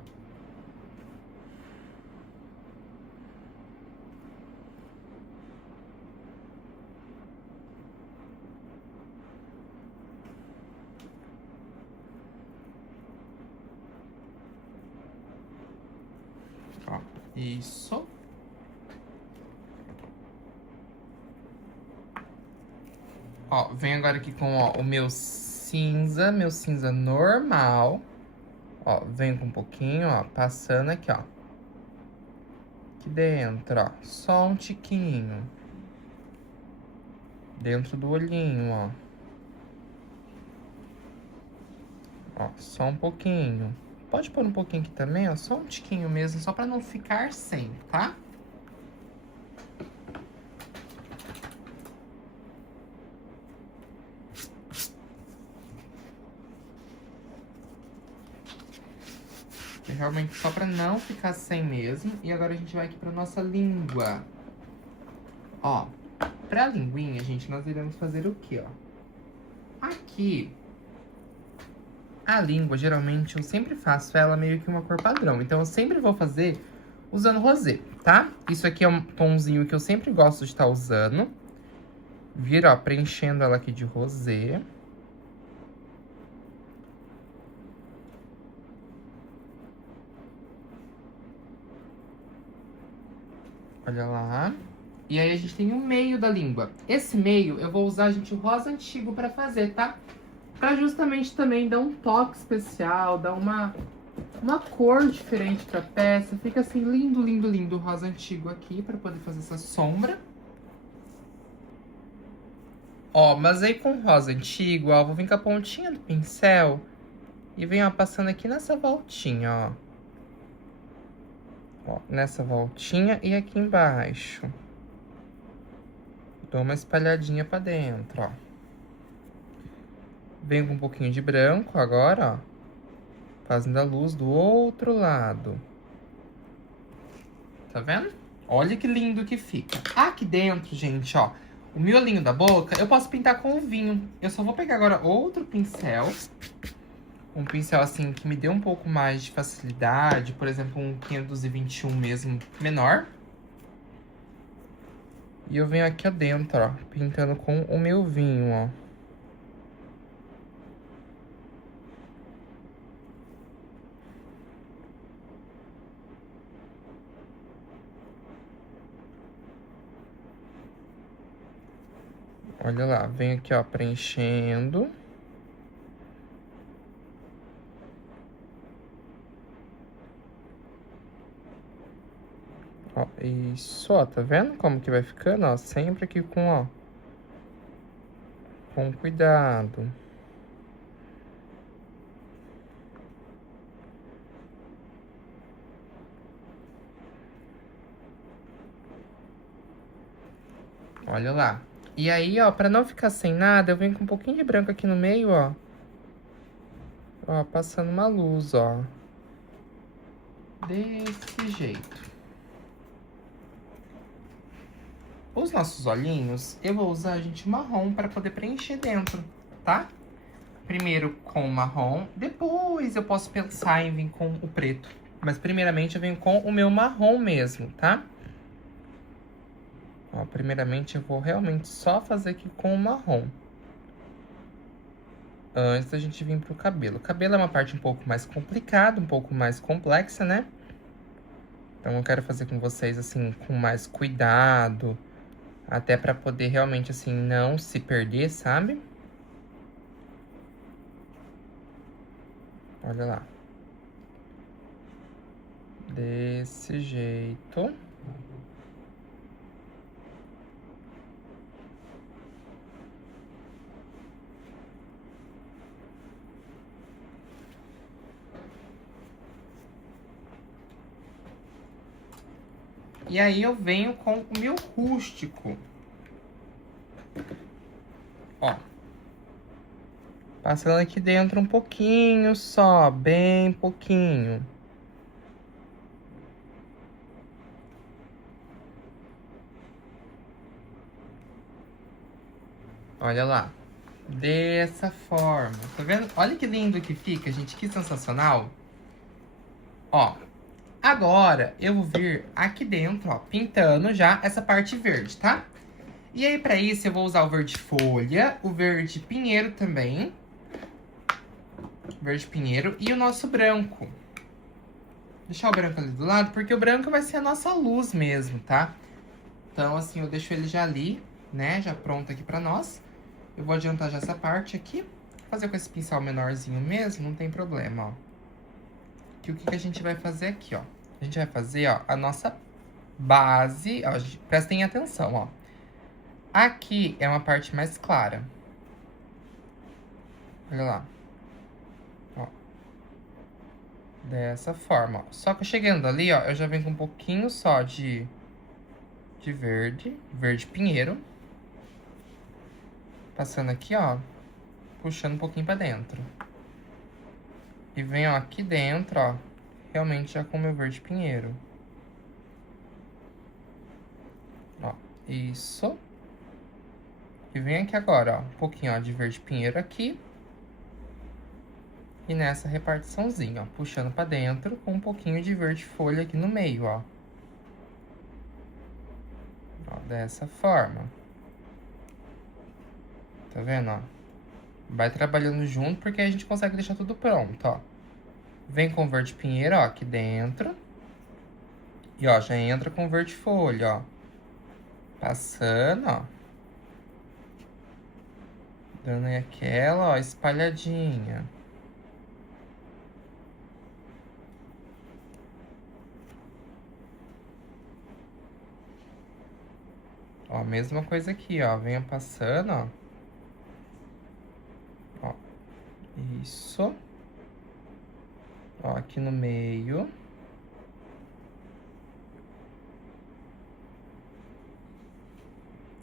Ó, isso. Ó, venho agora aqui com, ó, o meu cinza normal. Ó, venho com um pouquinho, ó, passando aqui, ó. Aqui dentro, ó, só um tiquinho. Dentro do olhinho, ó. Ó, só um pouquinho. Pode pôr um pouquinho aqui também, ó, só um tiquinho mesmo, só pra não ficar sem, tá? Realmente só pra não ficar sem mesmo. E agora a gente vai aqui pra nossa língua. Ó, pra linguinha, gente, nós iremos fazer o quê, ó? Aqui, a língua, geralmente, eu sempre faço ela meio que uma cor padrão. Então, eu sempre vou fazer usando rosé, tá? Isso aqui é um tomzinho que eu sempre gosto de estar usando. Vira, ó, preenchendo ela aqui de rosé. Olha lá. E aí, a gente tem o meio da língua. Esse meio, eu vou usar, gente, o rosa antigo pra fazer, tá? Pra justamente também dar um toque especial, dar uma cor diferente pra peça. Fica assim, lindo, lindo, lindo o rosa antigo aqui, pra poder fazer essa sombra. Ó, mas aí com o rosa antigo, ó, vou vir com a pontinha do pincel e venho, ó, passando aqui nessa voltinha, ó. Ó, nessa voltinha e aqui embaixo. Dou uma espalhadinha pra dentro, ó. Venho com um pouquinho de branco agora, ó. Fazendo a luz do outro lado. Tá vendo? Olha que lindo que fica. Aqui dentro, gente, ó. O miolinho da boca, eu posso pintar com o vinho. Eu só vou pegar agora outro pincel. Um pincel, assim, que me dê um pouco mais de facilidade. Por exemplo, um 521 mesmo, menor. E eu venho aqui adentro, ó, pintando com o meu vinho, ó. Olha lá, venho aqui, ó, preenchendo. Ó, isso, ó, tá vendo como que vai ficando, ó? Sempre aqui com, ó, Com cuidado. Olha lá. E aí, ó, pra não ficar sem nada, eu venho com um pouquinho de branco aqui no meio, ó. Ó, passando uma luz, ó. Desse jeito. Os nossos olhinhos, eu vou usar, gente, marrom para poder preencher dentro, tá? Primeiro com o marrom, depois eu posso pensar em vir com o preto. Mas primeiramente eu venho com o meu marrom mesmo, tá? Ó, primeiramente eu vou realmente só fazer aqui com o marrom. Antes da gente vir pro cabelo. O cabelo é uma parte um pouco mais complicada, um pouco mais complexa, né? Então eu quero fazer com vocês, assim, com mais cuidado. Até pra poder realmente, assim, não se perder, sabe? Olha lá. Desse jeito. E aí eu venho com o meu rústico. Ó. Passando aqui dentro um pouquinho só, bem pouquinho. Olha lá. Dessa forma. Tá vendo? Olha que lindo que fica, gente. Que sensacional. Ó. Agora, eu vou vir aqui dentro, ó, pintando já essa parte verde, tá? E aí, pra isso, eu vou usar o verde folha, o verde pinheiro também. Verde pinheiro e o nosso branco. Deixar o branco ali do lado, porque o branco vai ser a nossa luz mesmo, tá? Então, assim, eu deixo ele já ali, né? Já pronto aqui pra nós. Eu vou adiantar já essa parte aqui. Vou fazer com esse pincel menorzinho mesmo, não tem problema, ó. Que o que a gente vai fazer aqui, ó? A gente vai fazer, ó, a nossa base. Ó, prestem atenção, ó. Aqui é uma parte mais clara. Olha lá. Ó. Dessa forma, ó. Só que chegando ali, ó, eu já venho com um pouquinho só de verde. Verde pinheiro. Passando aqui, ó. Puxando um pouquinho pra dentro. E venho, ó, aqui dentro, ó. Realmente já com o meu verde pinheiro. Ó, isso. E vem aqui agora, ó, um pouquinho, ó, de verde pinheiro aqui. E nessa repartiçãozinha, ó, puxando pra dentro com um pouquinho de verde folha aqui no meio, ó. Ó, dessa forma. Tá vendo, ó? Vai trabalhando junto porque a gente consegue deixar tudo pronto, ó. Vem com o verde pinheiro, ó, aqui dentro. E, ó, já entra com o verde folha, ó. Passando, ó. Dando aí aquela, ó, espalhadinha. Ó, mesma coisa aqui, ó. Venha passando, ó. Ó. Isso. Ó, aqui no meio.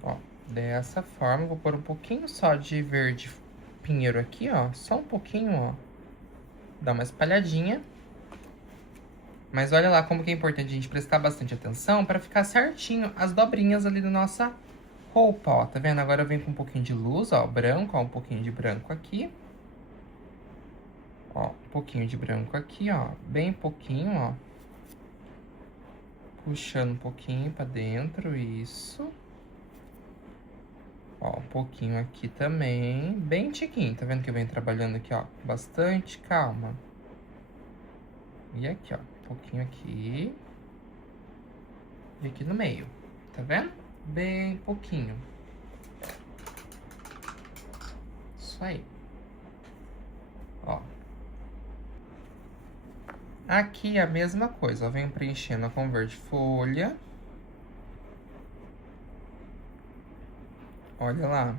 Ó, dessa forma. Vou pôr um pouquinho só de verde pinheiro aqui, ó. Só um pouquinho, ó. Dá uma espalhadinha. Mas olha lá como que é importante a gente prestar bastante atenção para ficar certinho as dobrinhas ali da nossa roupa, ó. Tá vendo? Agora eu venho com um pouquinho de luz, ó, branco, ó, um pouquinho de branco aqui. Ó, um pouquinho de branco aqui, ó, bem pouquinho, ó. Puxando um pouquinho pra dentro, isso. Ó, um pouquinho aqui também, bem tiquinho. Tá vendo que eu venho trabalhando aqui, ó, bastante calma. E aqui, ó, um pouquinho aqui. E aqui no meio, tá vendo? Bem pouquinho. Isso aí. Ó. Aqui é a mesma coisa, ó. Venho preenchendo com verde folha. Olha lá.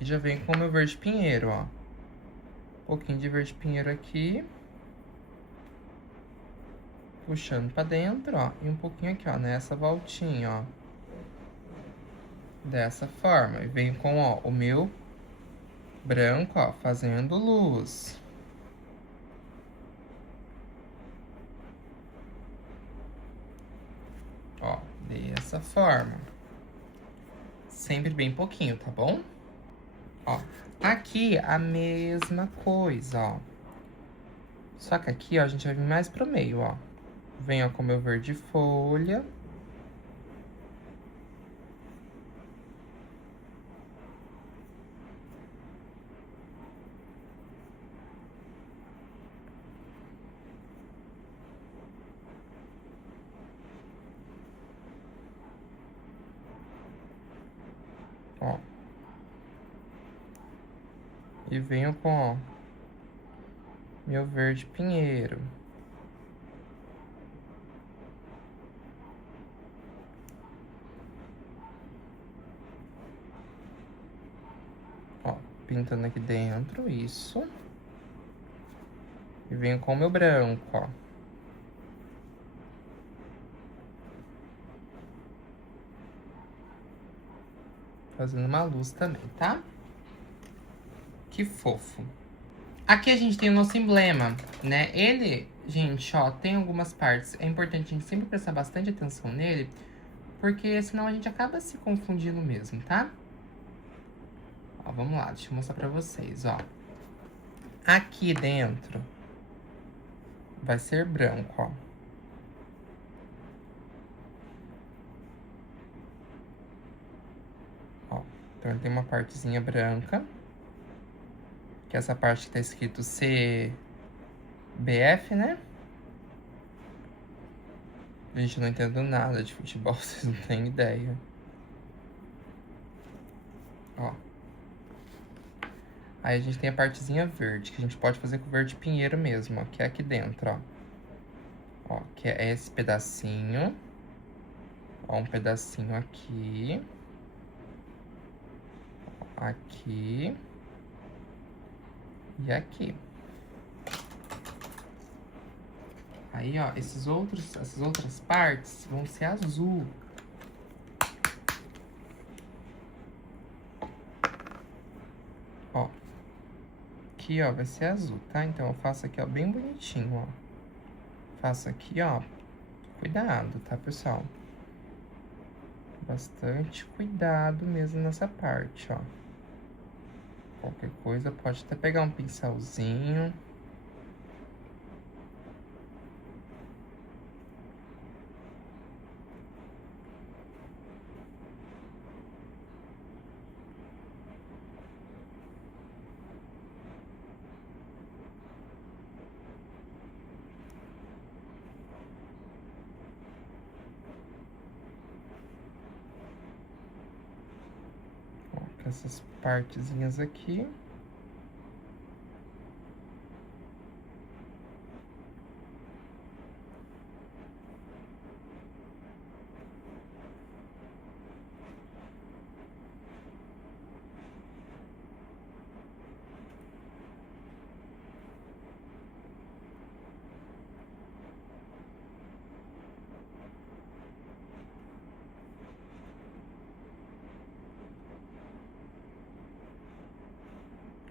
E já venho com o meu verde pinheiro, ó. Um pouquinho de verde pinheiro aqui. Puxando pra dentro, ó. E um pouquinho aqui, ó, nessa voltinha, ó. Dessa forma. E venho com, ó, o meu branco, ó, fazendo luz. Ó, dessa forma. Sempre bem pouquinho, tá bom? Ó, aqui a mesma coisa, ó. Só que aqui, ó, a gente vai vir mais pro meio, ó. Venho com o meu verde folha. Ó. E venho com, ó, meu verde pinheiro. Ó, pintando aqui dentro, isso. E venho com o meu branco, ó. Fazendo uma luz também, tá? Que fofo. Aqui a gente tem o nosso emblema, né? Ele, gente, ó, tem algumas partes. É importante a gente sempre prestar bastante atenção nele, porque senão a gente acaba se confundindo mesmo, tá? Ó, vamos lá, deixa eu mostrar pra vocês, ó. Aqui dentro vai ser branco, ó. Ó, então ele tem uma partezinha branca. Que é essa parte que tá escrito CBF, né? Gente, eu não entendo nada de futebol, vocês não têm ideia. Ó. Aí a gente tem a partezinha verde, que a gente pode fazer com verde pinheiro mesmo, ó. Que é aqui dentro, ó. Ó, que é esse pedacinho. Ó, um pedacinho aqui. Aqui. E aqui. Aí, ó, essas outras partes vão ser azul. Ó. Aqui, ó, vai ser azul, tá? Então, eu faço aqui, ó, bem bonitinho, ó. Faço aqui, ó. Cuidado, tá, pessoal? Bastante cuidado mesmo nessa parte, ó. Qualquer coisa, pode até pegar um pincelzinho. Ó, com essas partezinhas aqui.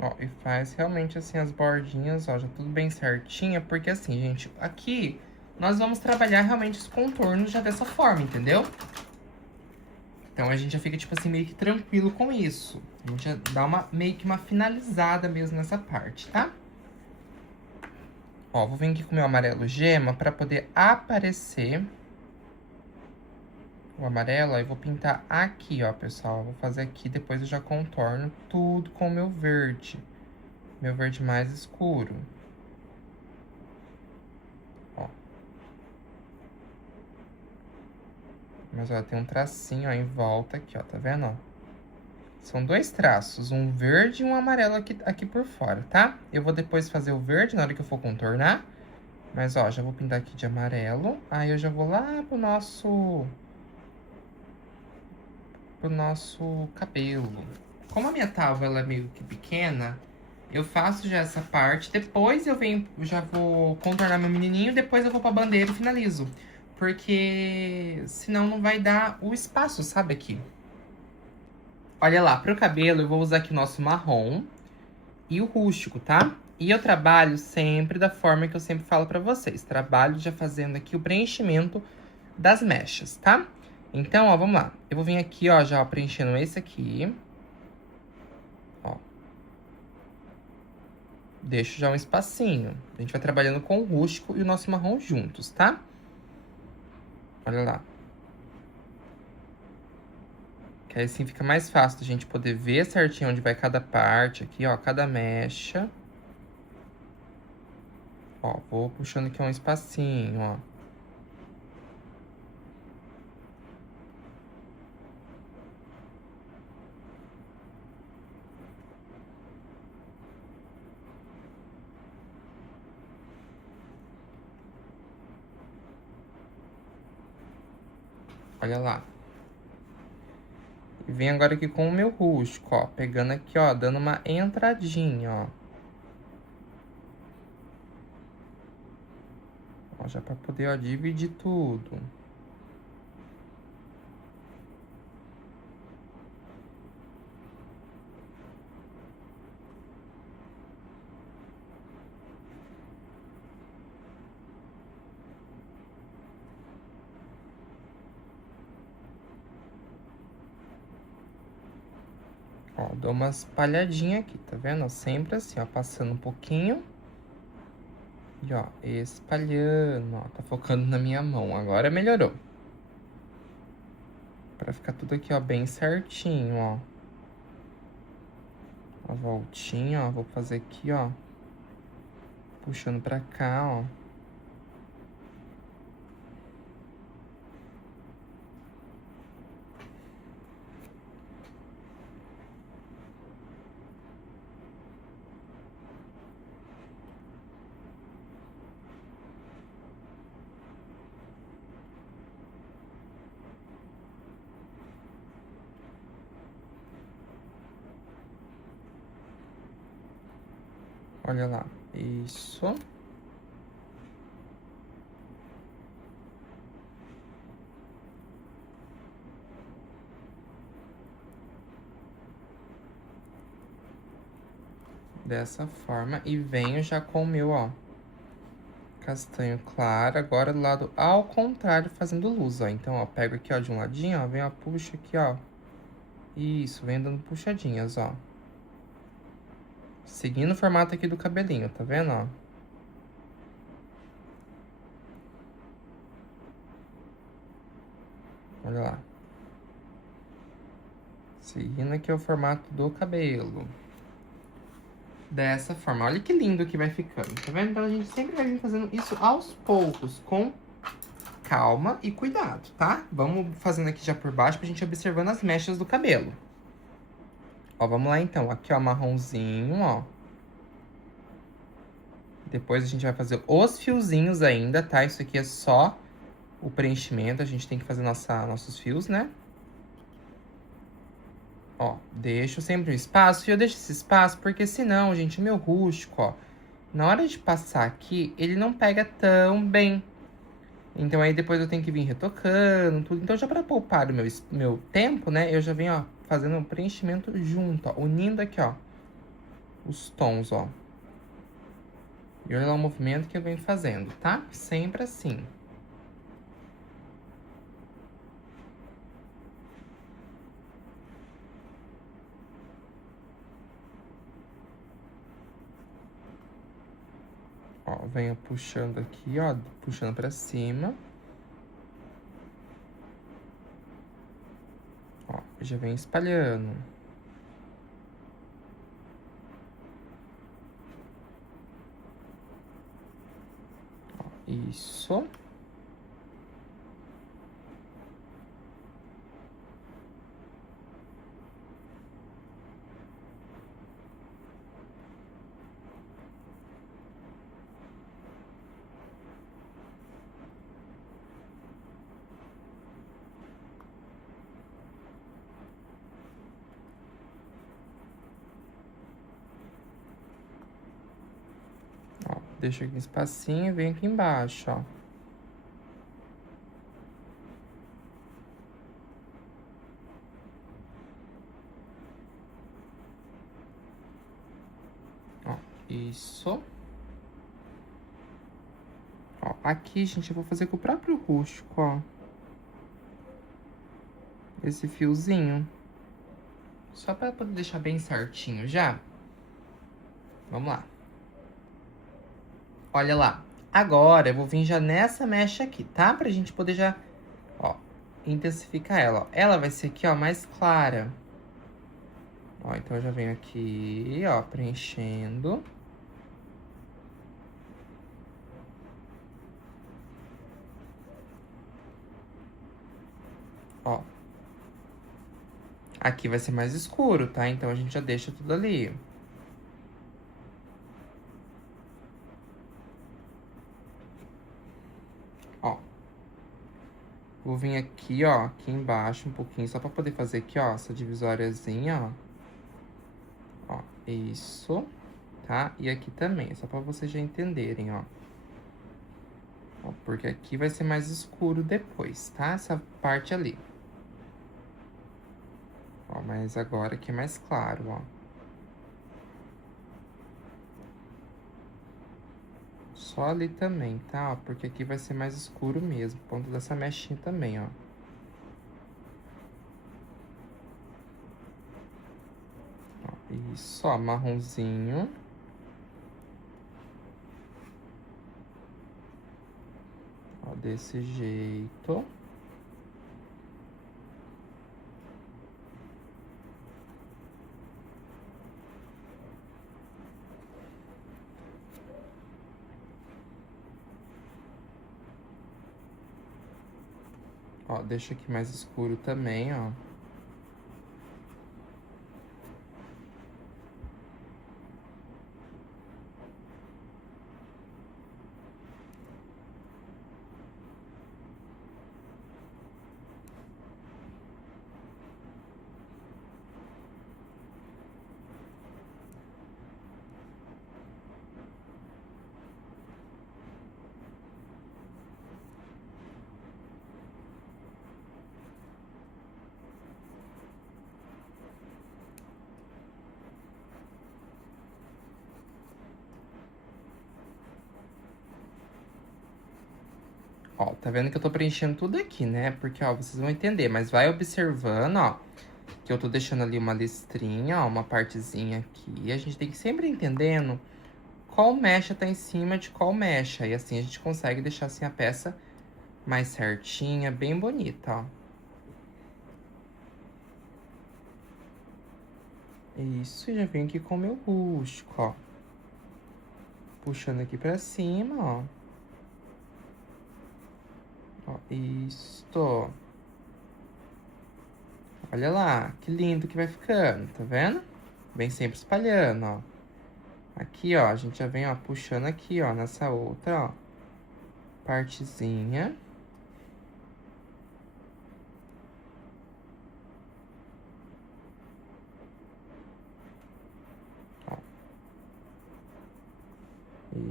Ó, e faz realmente assim as bordinhas, ó, já tudo bem certinha, porque assim, gente, aqui nós vamos trabalhar realmente os contornos já dessa forma, entendeu? Então a gente já fica, tipo assim, meio que tranquilo com isso. A gente já dá meio que uma finalizada mesmo nessa parte, tá? Ó, vou vir aqui com o meu amarelo gema pra poder aparecer o amarelo. Aí eu vou pintar aqui, ó, pessoal. Eu vou fazer aqui, depois eu já contorno tudo com o meu verde. Meu verde mais escuro. Ó. Mas, ó, tem um tracinho, ó, em volta aqui, ó, tá vendo, ó? São dois traços, um verde e um amarelo aqui por fora, tá? Eu vou depois fazer o verde na hora que eu for contornar. Mas, ó, já vou pintar aqui de amarelo. Aí eu já vou lá pro nosso cabelo. Como a minha tábua ela é meio que pequena, eu faço já essa parte, depois eu venho, já vou contornar meu menininho, depois eu vou pra bandeira e finalizo. Porque senão não vai dar o espaço, sabe, aqui. Olha lá, pro cabelo eu vou usar aqui o nosso marrom e o rústico, tá? E eu trabalho sempre da forma que eu sempre falo pra vocês. Trabalho já fazendo aqui o preenchimento das mechas, tá? Então, ó, vamos lá. Eu vou vir aqui, ó, já preenchendo esse aqui. Ó. Deixo já um espacinho. A gente vai trabalhando com o rústico e o nosso marrom juntos, tá? Olha lá. Que aí assim fica mais fácil a gente poder ver certinho onde vai cada parte aqui, ó, cada mecha. Ó, vou puxando aqui um espacinho, ó. Olha lá. E vem agora aqui com o meu rústico, ó. Pegando aqui, ó, dando uma entradinha, ó. Ó, já pra poder, ó, dividir tudo. Ó, dou uma espalhadinha aqui, tá vendo? Sempre assim, ó, passando um pouquinho. E, ó, espalhando, ó. Tá focando na minha mão. Agora melhorou. Pra ficar tudo aqui, ó, bem certinho, ó. Uma voltinha, ó. Vou fazer aqui, ó. Puxando pra cá, ó. Olha lá. Isso. Dessa forma. E venho já com o meu, ó, castanho claro. Agora do lado ao contrário, fazendo luz, ó. Então, ó, pego aqui, ó, de um ladinho, ó. Venho, ó, puxo aqui, ó. Isso, venho dando puxadinhas, ó. Seguindo o formato aqui do cabelinho, tá vendo, ó? Olha lá. Seguindo aqui o formato do cabelo. Dessa forma. Olha que lindo que vai ficando, tá vendo? Então a gente sempre vai vir fazendo isso aos poucos, com calma e cuidado, tá? Vamos fazendo aqui já por baixo pra gente observando as mechas do cabelo. Ó, vamos lá então. Aqui, ó, marronzinho, ó. Depois a gente vai fazer os fiozinhos ainda, tá? Isso aqui é só o preenchimento. A gente tem que fazer nossos fios, né? Ó, deixo sempre um espaço. E eu deixo esse espaço porque senão, gente, o meu rústico, ó, na hora de passar aqui, ele não pega tão bem. Então aí depois eu tenho que vir retocando, tudo. Então já pra poupar o meu tempo, né, eu já venho, ó, fazendo um preenchimento junto, ó, unindo aqui, ó, os tons, ó. E olha lá o movimento que eu venho fazendo, tá? Sempre assim. Ó, venho puxando aqui, ó, puxando pra cima. Ó, já venho espalhando. Ó, isso. Deixa aqui um espacinho e vem aqui embaixo, ó. Ó, isso. Ó, aqui, gente, eu vou fazer com o próprio rústico, ó. Esse fiozinho. Só pra poder deixar bem certinho já. Vamos lá. Olha lá. Agora, eu vou vir já nessa mecha aqui, tá? Pra gente poder já, ó, intensificar ela, ó. Ela vai ser aqui, ó, mais clara. Ó, então eu já venho aqui, ó, preenchendo. Ó. Aqui vai ser mais escuro, tá? Então a gente já deixa tudo ali. Ó. Vou vir aqui, ó, aqui embaixo um pouquinho, só pra poder fazer aqui, ó, essa divisóriazinha, ó. Ó, isso, tá? E aqui também, só pra vocês já entenderem, ó. Ó, porque aqui vai ser mais escuro depois, tá? Essa parte ali. Ó, mas agora aqui é mais claro, ó. Só ali também, tá? Ó, porque aqui vai ser mais escuro mesmo, ponto dessa mechinha também, ó. Ó, isso, ó, marronzinho. Ó, desse jeito. Ó, deixa aqui mais escuro também, ó. Ó, tá vendo que eu tô preenchendo tudo aqui, né? Porque, ó, vocês vão entender, mas vai observando, ó, que eu tô deixando ali uma listrinha, ó, uma partezinha aqui. E a gente tem que sempre ir entendendo qual mecha tá em cima de qual mecha. E assim a gente consegue deixar assim a peça mais certinha, bem bonita, ó. Isso, e já vem aqui com o meu rústico, ó. Puxando aqui pra cima, ó. Ó, isto. Olha lá, que lindo que vai ficando, tá vendo? Vem sempre espalhando, ó. Aqui, ó, a gente já vem, ó, puxando aqui, ó, nessa outra, ó, partezinha. Ó.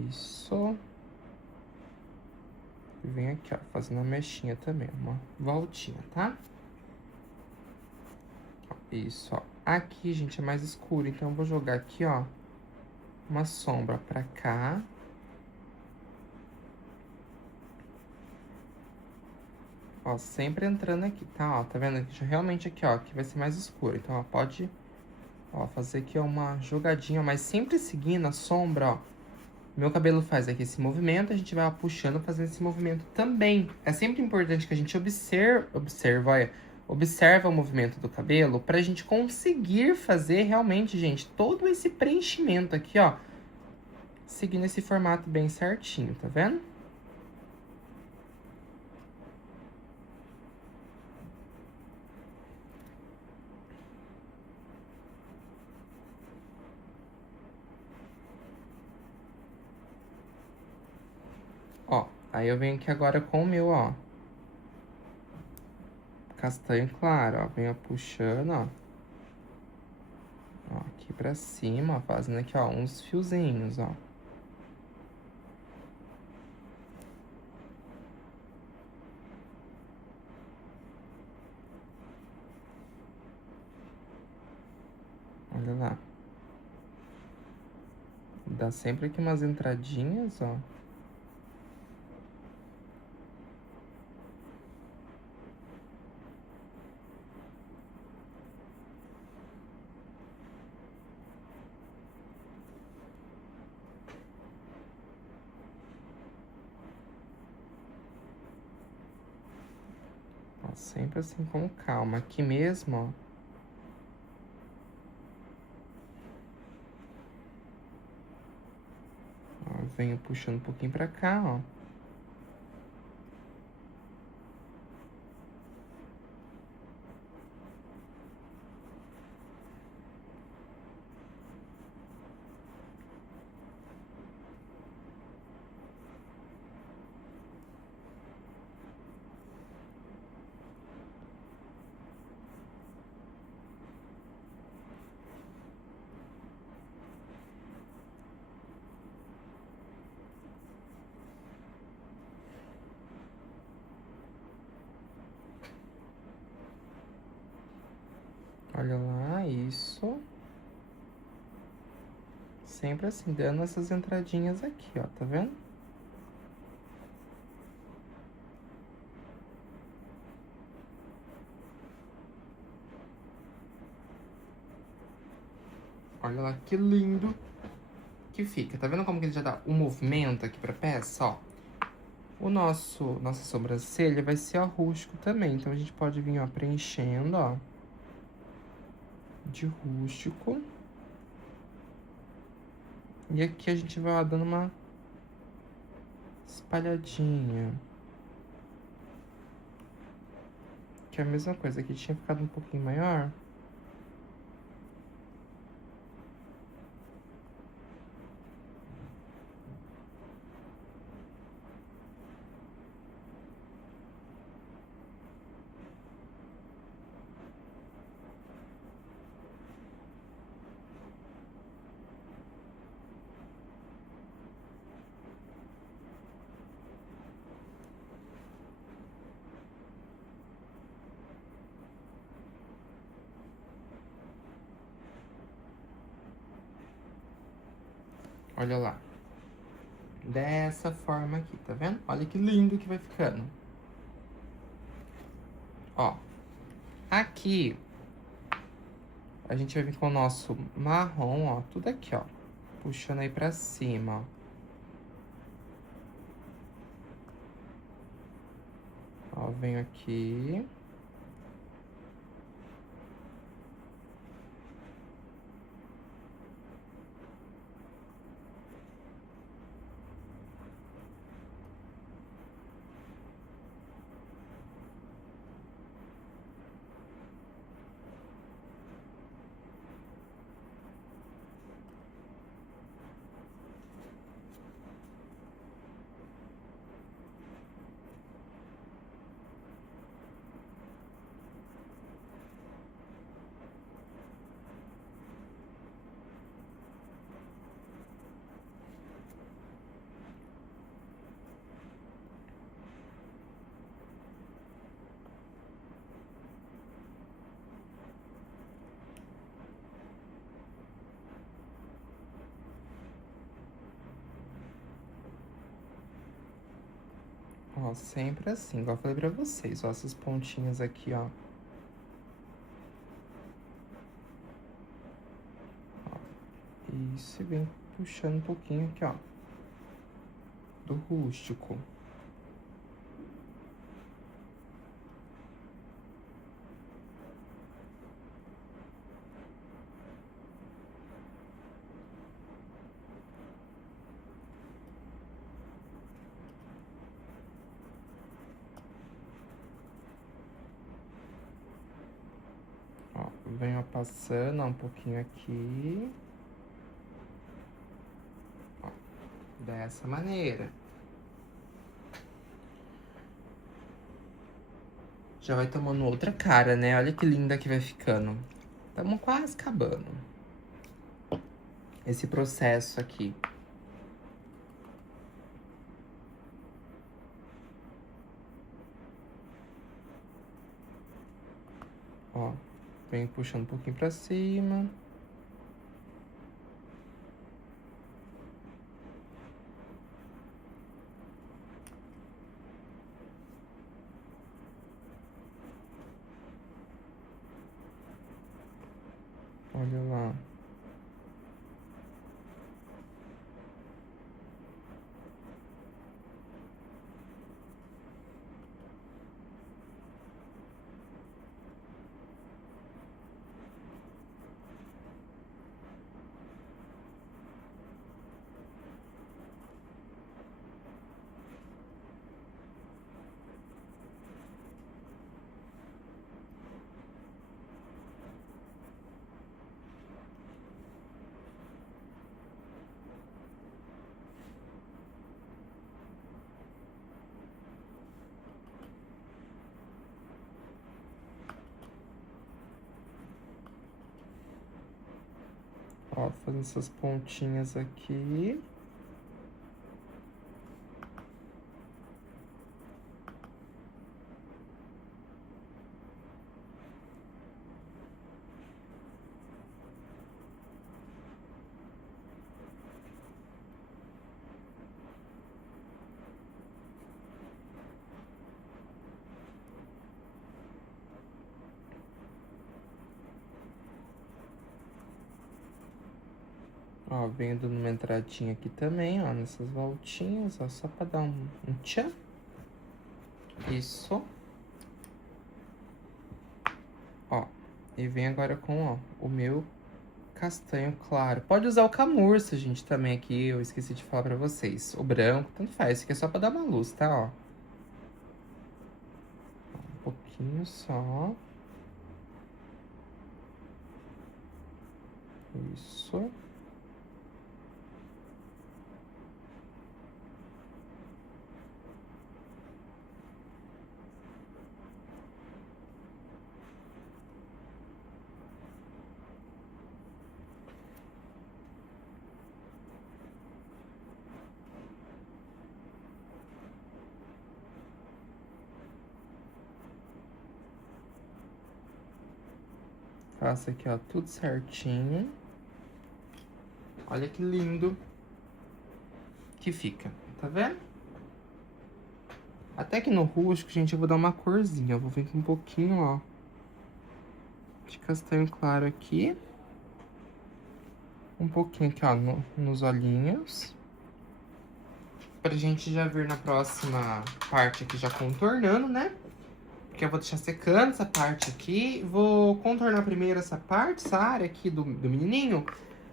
Isso. E vem aqui, ó, fazendo a mechinha também, uma voltinha, tá? Ó, isso, ó. Aqui, gente, é mais escuro, então eu vou jogar aqui, ó, uma sombra pra cá. Ó, sempre entrando aqui, tá? Ó, tá vendo? Realmente aqui, ó, aqui vai ser mais escuro. Então, ó, pode, ó, fazer aqui, ó, uma jogadinha, mas sempre seguindo a sombra, ó. Meu cabelo faz aqui esse movimento, a gente vai ó, puxando, fazendo esse movimento também. É sempre importante que a gente observa o movimento do cabelo pra gente conseguir fazer realmente, gente, todo esse preenchimento aqui, ó. Seguindo esse formato bem certinho, tá vendo? Ó, aí eu venho aqui agora com o meu, ó. Castanho claro, ó. Venho puxando, ó. Ó, aqui pra cima, ó. Fazendo aqui, ó, uns fiozinhos, ó. Dá sempre aqui umas entradinhas, ó. Ó, sempre assim com calma. Aqui mesmo, ó. Ó, venho puxando um pouquinho pra cá, ó. Olha lá, isso. Sempre assim, dando essas entradinhas aqui, ó, tá vendo? Olha lá que lindo que fica. Tá vendo como que ele já dá um movimento aqui pra peça, ó? Nossa sobrancelha vai ser, ó, rústico também. Então, a gente pode vir, ó, preenchendo, ó. De rústico. E aqui a gente vai, ó, dando uma espalhadinha. Que é a mesma coisa. Aqui tinha ficado um pouquinho maior. Olha lá. Dessa forma aqui, tá vendo? Olha que lindo que vai ficando. Ó. Aqui, a gente vai vir com o nosso marrom, ó. Tudo aqui, ó. Puxando aí pra cima, ó. Ó, venho aqui. Ó, sempre assim, igual eu falei pra vocês, ó, essas pontinhas aqui, ó. Ó, isso, e vem puxando um pouquinho aqui, ó, do rústico. Ó, venho passando, ó, um pouquinho aqui. Ó, dessa maneira. Já vai tomando outra cara, né? Olha que linda que vai ficando. Estamos quase acabando. Esse processo aqui. Ó, venho puxando um pouquinho pra cima. Ó, fazendo essas pontinhas aqui. Ó, venho dando uma entradinha aqui também, ó, nessas voltinhas, ó, só pra dar um tchan. Isso. Ó, e vem agora com, ó, o meu castanho claro. Pode usar o camurça, gente, também aqui, eu esqueci de falar pra vocês. O branco, tanto faz, isso aqui é só pra dar uma luz, tá, ó. Um pouquinho só. Isso. Faço aqui, ó, tudo certinho. Olha que lindo que fica, tá vendo? Até que no rústico, gente, eu vou dar uma corzinha. Eu vou vir com um pouquinho, ó, de castanho claro aqui. Um pouquinho aqui, ó, nos olhinhos. Pra gente já vir na próxima parte aqui, já contornando, né? Porque eu vou deixar secando essa parte aqui. Vou contornar primeiro essa parte, essa área aqui do menininho.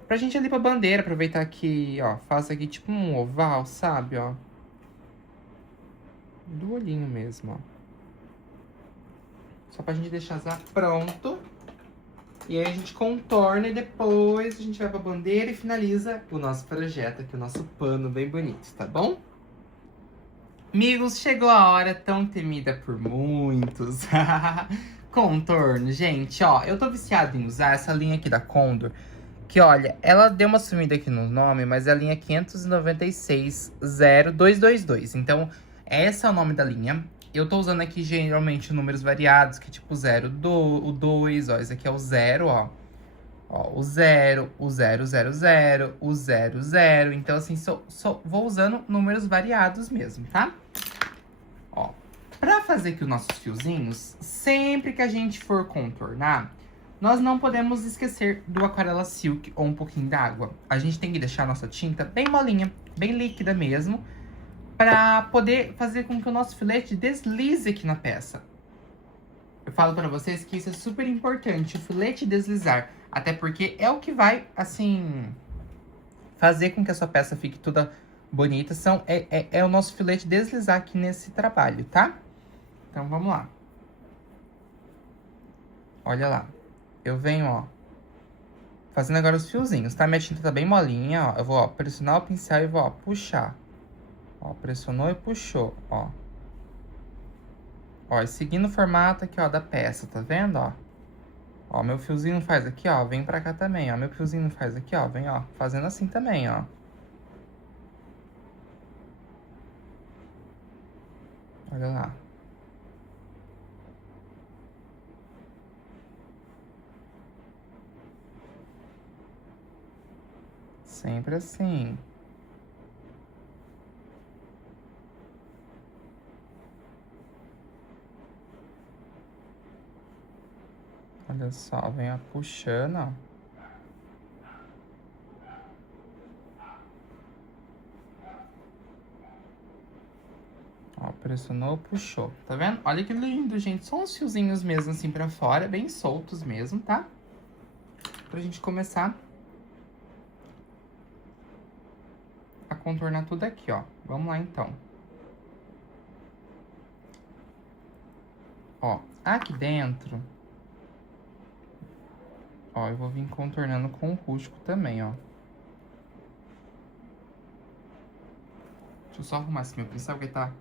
Pra gente ali pra bandeira, aproveitar que, ó, faço aqui tipo um oval, sabe, ó. Do olhinho mesmo, ó. Só pra gente deixar já pronto. E aí a gente contorna e depois a gente vai pra bandeira e finaliza o nosso projeto aqui, o nosso pano bem bonito, tá bom? Amigos, chegou a hora tão temida por muitos. Contorno, gente, ó. Eu tô viciado em usar essa linha aqui da Condor. Que, olha, ela deu uma sumida aqui no nome, mas é a linha 596-0222. Então, esse é o nome da linha. Eu tô usando aqui, geralmente, números variados, que tipo 0, o 2, ó. Esse aqui é o 0, ó. Ó, o 0, o 000, o 00. Então, assim, vou usando números variados mesmo, tá? Ó, pra fazer aqui os nossos fiozinhos, sempre que a gente for contornar, nós não podemos esquecer do Aquarela Silk ou um pouquinho d'água. A gente tem que deixar a nossa tinta bem molinha, bem líquida mesmo, pra poder fazer com que o nosso filete deslize aqui na peça. Eu falo pra vocês que isso é super importante, o filete deslizar. Até porque é o que vai, assim, fazer com que a sua peça fique toda bonita. É o nosso filete deslizar aqui nesse trabalho, tá? Então, vamos lá. Olha lá. Eu venho, ó, fazendo agora os fiozinhos, tá? Minha tinta tá bem molinha, ó. Eu vou, ó, pressionar o pincel e vou, ó, puxar. Ó, pressionou e puxou, ó. Ó, e seguindo o formato aqui, ó, da peça, tá vendo, ó? Ó, meu fiozinho faz aqui, ó, vem pra cá também, ó. Meu fiozinho faz aqui, ó, vem, ó, fazendo assim também, ó. Olha lá. Sempre assim. Olha só, vem ó, puxando, ó. Ó, pressionou, puxou. Tá vendo? Olha que lindo, gente. Só uns fiozinhos mesmo assim pra fora, bem soltos mesmo, tá? Pra gente começar a contornar tudo aqui, ó. Vamos lá, então. Ó, aqui dentro... Ó, eu vou vir contornando com o rústico também, ó. Deixa eu só arrumar esse meu pincel, porque tá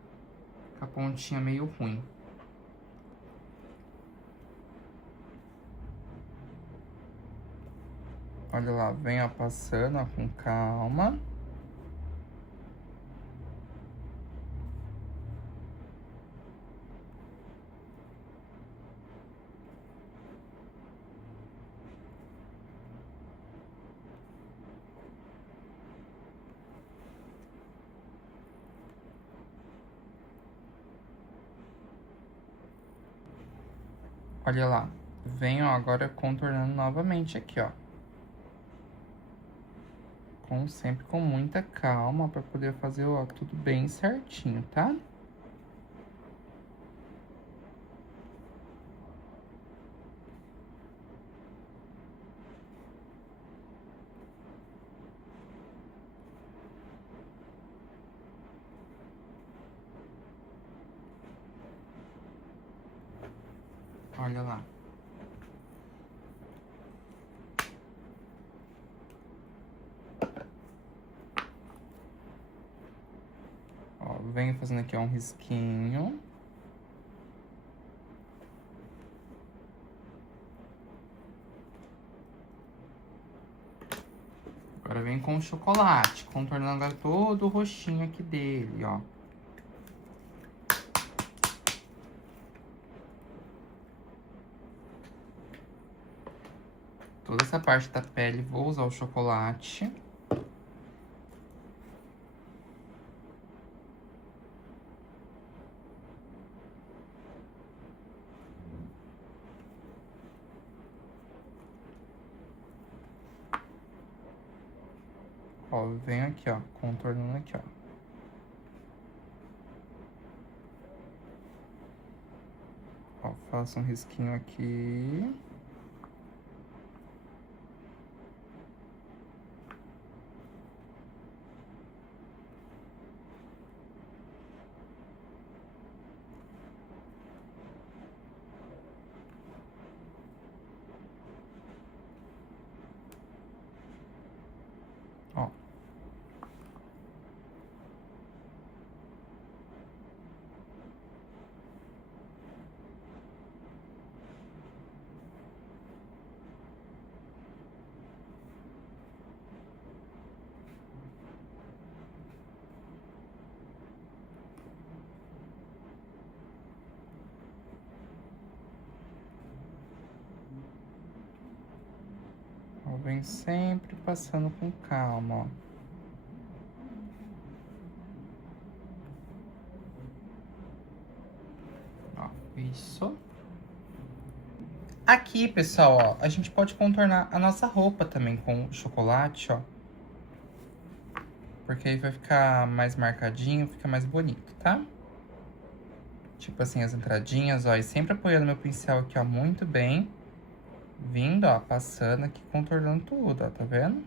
com a pontinha meio ruim. Olha lá, vem, ó, passando, ó, com calma. Olha lá, venho agora contornando novamente aqui, ó. Sempre com muita calma, pra poder fazer, ó, tudo bem certinho, tá? Olha lá. Ó, venho fazendo aqui, ó, um risquinho. Agora vem com o chocolate, contornando agora todo o rostinho aqui dele, ó. Toda essa parte da pele, vou usar o chocolate. Ó, venho aqui, ó, contornando aqui, ó. Ó, faço um risquinho aqui. Ó. Ó, vem sempre passando com calma, ó. Ó, isso. Aqui, pessoal, ó, a gente pode contornar a nossa roupa também com chocolate, ó. Porque aí vai ficar mais marcadinho, fica mais bonito, tá? Tipo assim, as entradinhas, ó. E sempre apoiando meu pincel aqui, ó, muito bem. Vindo, ó, passando aqui, contornando tudo, ó, tá vendo?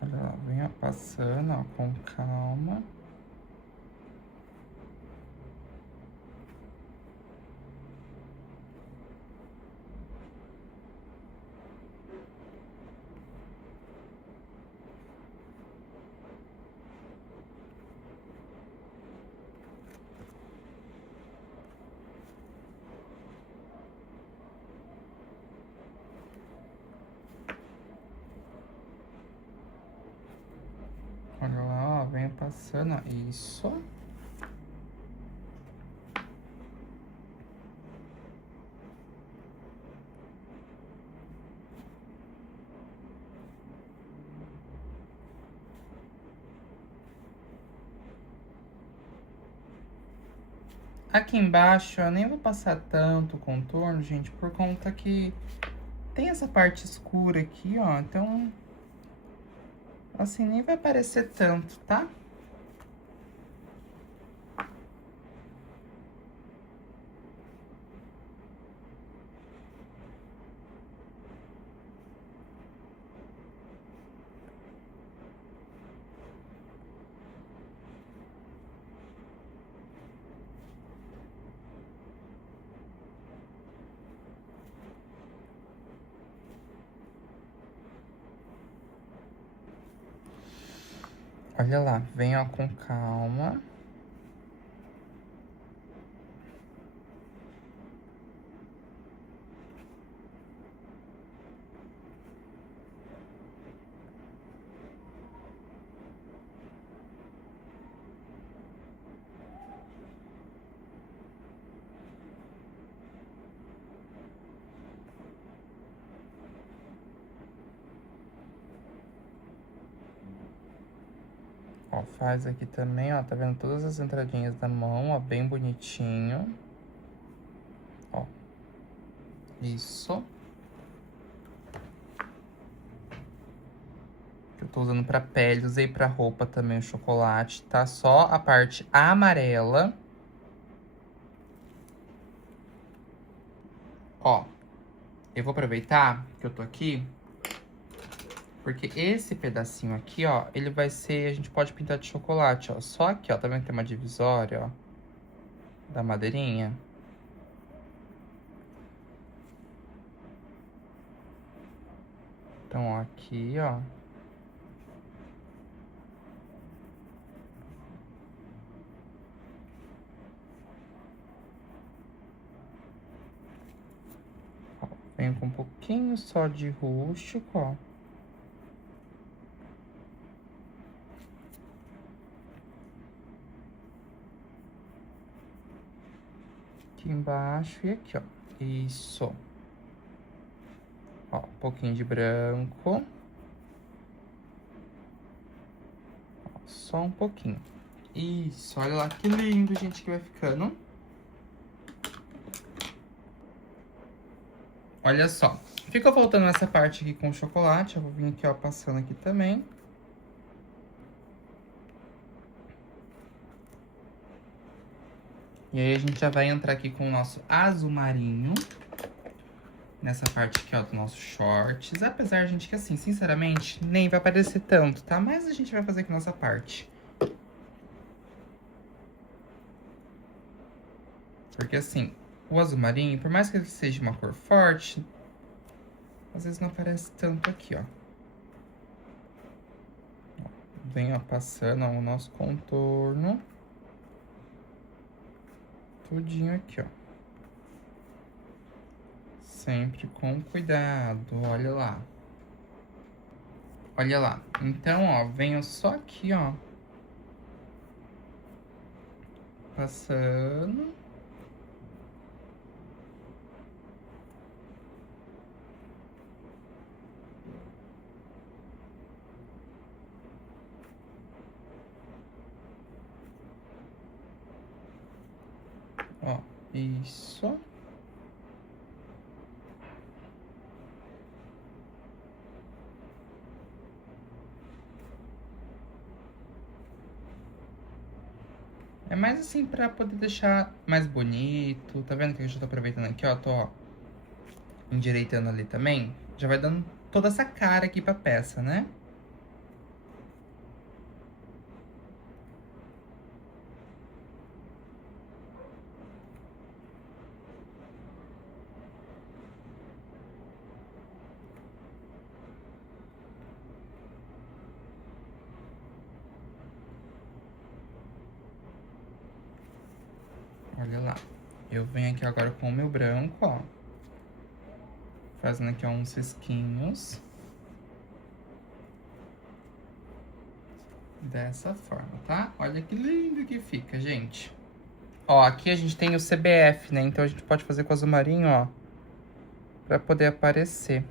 Olha lá, venha passando, ó, com calma. Olha lá, ó, venha passando, ó, isso. Aqui embaixo eu nem vou passar tanto contorno, gente, por conta que tem essa parte escura aqui, ó, então, assim, nem vai aparecer tanto, tá? Olha lá, vem, ó, com calma. Ó, faz aqui também, ó, tá vendo todas as entradinhas da mão, ó, bem bonitinho. Ó, isso. Que eu tô usando pra pele, usei pra roupa também o chocolate, tá? Só a parte amarela. Ó, eu vou aproveitar que eu tô aqui, porque esse pedacinho aqui, ó, ele vai ser, a gente pode pintar de chocolate, ó. Só aqui, ó, tá vendo que tem uma divisória, ó, da madeirinha? Então, ó, aqui, ó. Ó, venho com um pouquinho só de rústico, ó. Aqui embaixo e aqui, ó. Isso. Ó, um pouquinho de branco. Ó, só um pouquinho. Isso, olha lá que lindo, gente, que vai ficando. Olha só. Ficou faltando essa parte aqui com o chocolate. Eu vou vir aqui, ó, passando aqui também. E aí, a gente já vai entrar aqui com o nosso azul marinho. Nessa parte aqui, ó, do nosso shorts. Apesar, gente, que assim, sinceramente, nem vai aparecer tanto, tá? Mas a gente vai fazer aqui nossa parte. Porque assim, o azul marinho, por mais que ele seja uma cor forte, às vezes não aparece tanto aqui, ó. Vem, ó, passando, ó, o nosso contorno. Tudinho aqui, ó. Sempre com cuidado, olha lá. Olha lá. Então, ó, venho só aqui, ó. Passando. Ó, isso. É mais assim pra poder deixar mais bonito. Tá vendo que eu já tô aproveitando aqui, ó? Tô, ó, endireitando ali também. Já vai dando toda essa cara aqui pra peça, né? Olha lá. Eu venho aqui agora com o meu branco, ó. Fazendo aqui, ó, uns risquinhos. Dessa forma, tá? Olha que lindo que fica, gente. Ó, aqui a gente tem o CBF, né? Então a gente pode fazer com azul marinho, ó. Pra poder aparecer.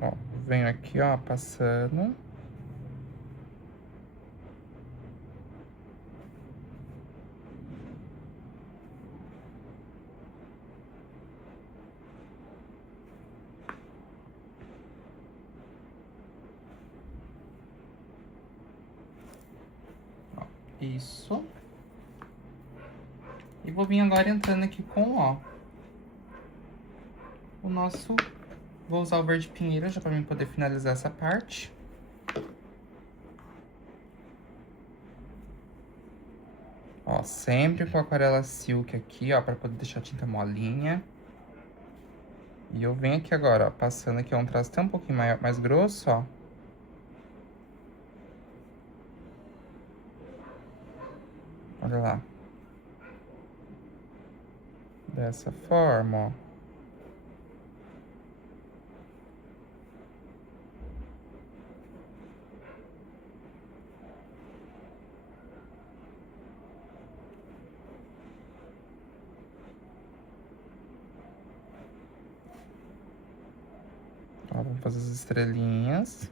Ó, venho aqui, ó, passando. Ó, isso. E vou vir agora entrando aqui com, ó, o nosso... Vou usar o verde pinheiro já pra mim poder finalizar essa parte. Ó, Ó, sempre com aquarela silk aqui, ó, pra poder deixar a tinta molinha. E eu venho aqui agora, ó, passando aqui, ó, um traço até um pouquinho mais grosso, ó. Olha lá. Dessa forma, ó. Ó, vamos fazer as estrelinhas.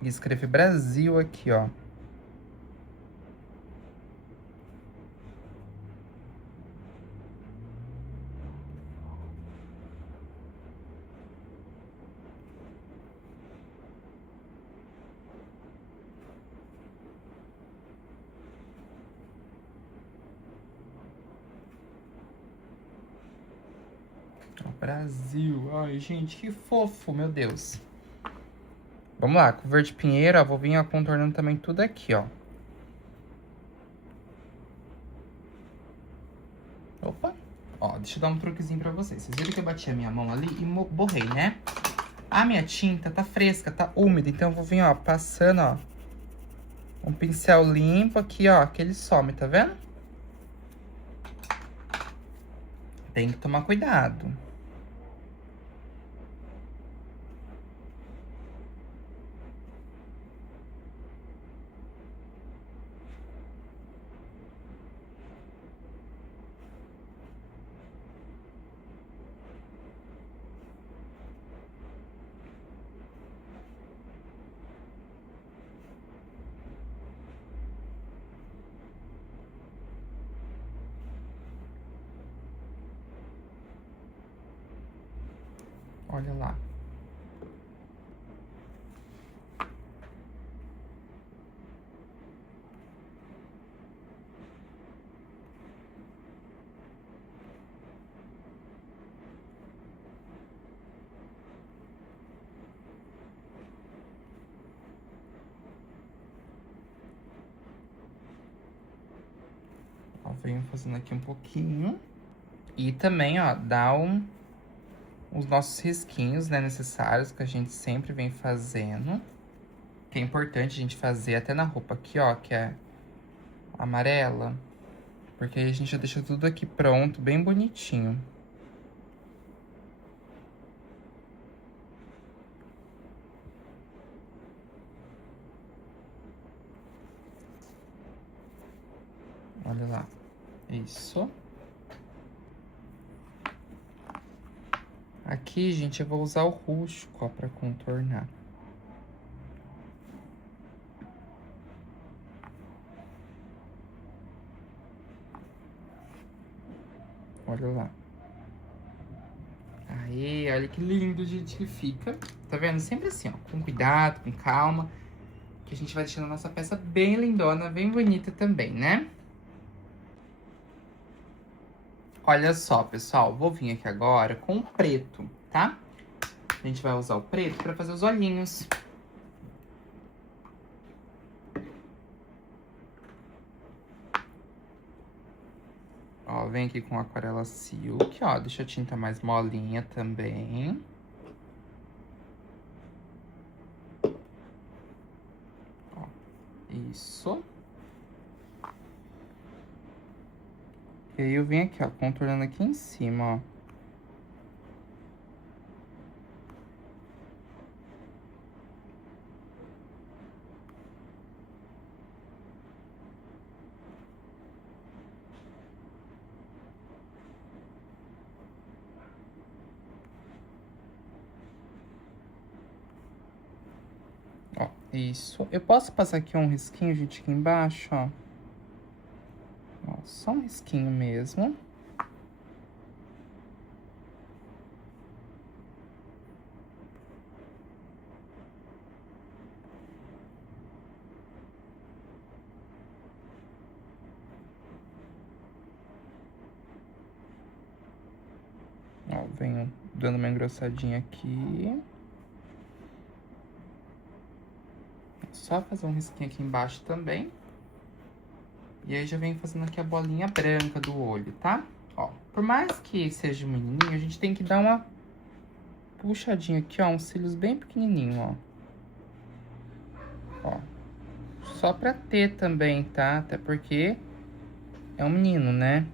E escrever Brasil aqui, ó. Brasil. Ai, gente, que fofo, meu Deus. Vamos lá, com o verde pinheiro, ó, vou vir ó, contornando também tudo aqui, ó. Opa. Ó, deixa eu dar um truquezinho pra vocês. Vocês viram que eu bati a minha mão ali e borrei, né? A minha tinta tá fresca, tá úmida, então eu vou vir, ó, passando, ó, um pincel limpo aqui, ó, que ele some, tá vendo? Tem que tomar cuidado. Olha lá. Ó, venho fazendo aqui um pouquinho. E também, ó, dá os nossos risquinhos, né, necessários que a gente sempre vem fazendo. Que é importante a gente fazer até na roupa aqui, ó, que é amarela. Porque aí a gente já deixa tudo aqui pronto, bem bonitinho. Olha lá. Isso. Aqui, gente, eu vou usar o rústico, ó, pra contornar. Olha lá. Aí, olha que lindo, gente, que fica. Tá vendo? Sempre assim, ó, com cuidado, com calma. Que a gente vai deixando a nossa peça bem lindona, bem bonita também, né? Olha só, pessoal, vou vir aqui agora com o preto, tá? A gente vai usar o preto pra fazer os olhinhos. Ó, vem aqui com aquarela silk, ó, deixa a tinta mais molinha também. Ó, isso. E aí eu venho aqui, ó, contornando aqui em cima, ó. Ó, isso. Eu posso passar aqui um risquinho, gente, aqui embaixo, ó. Ó, só um risquinho mesmo. venho dando uma engrossadinha aqui. Só fazer um risquinho aqui embaixo também. E aí já venho fazendo aqui a bolinha branca do olho, tá? Ó, por mais que seja um menininho, a gente tem que dar uma puxadinha aqui, ó, uns cílios bem pequenininho, ó. Ó, só pra ter também, tá? Até porque é um menino, né?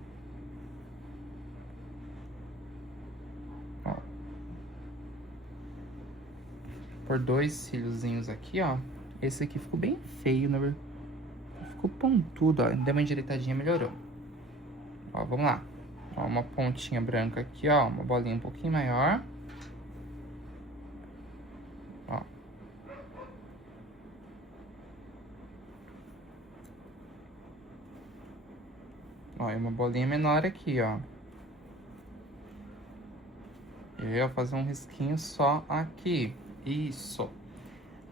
Ó. Por 2 cíliozinhos aqui, ó. Esse aqui ficou bem feio, na verdade. Ficou pontudo, ó. Deu uma endireitadinha, melhorou. Ó, vamos lá. Ó, uma pontinha branca aqui, ó. Uma bolinha um pouquinho maior. Ó. Ó, e uma bolinha menor aqui, ó. E aí, ó, fazer um risquinho só aqui. Isso.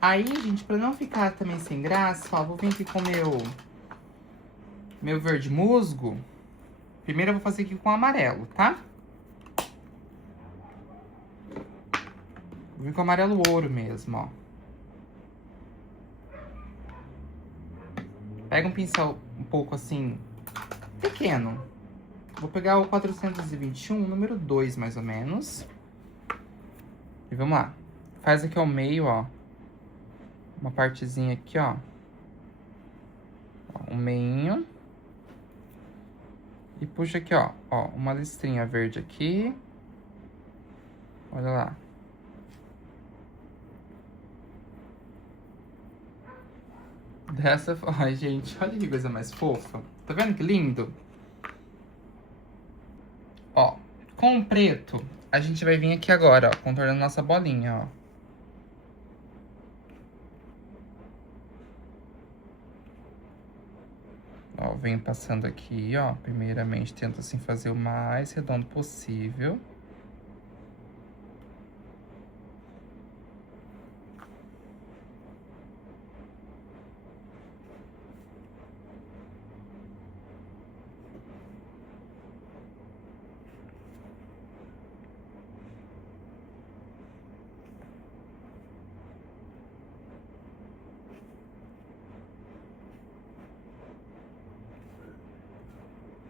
Aí, gente, pra não ficar também sem graça, ó, vou vir aqui com meu verde musgo. Primeiro eu vou fazer aqui com amarelo, tá? Vou vir com amarelo ouro mesmo, ó. Pega um pincel um pouco assim, pequeno. Vou pegar o 421, número 2, mais ou menos. E vamos lá. Faz aqui ao meio, ó. Uma partezinha aqui, ó. Um meinho. E puxa aqui, ó. Ó, uma listrinha verde aqui. Olha lá. Dessa forma. Ai, gente, olha que coisa mais fofa. Tá vendo que lindo? Ó, com o preto, a gente vai vir aqui agora, ó, contornando nossa bolinha, ó. Ó, venho passando aqui, ó. Primeiramente, tento assim fazer o mais redondo possível.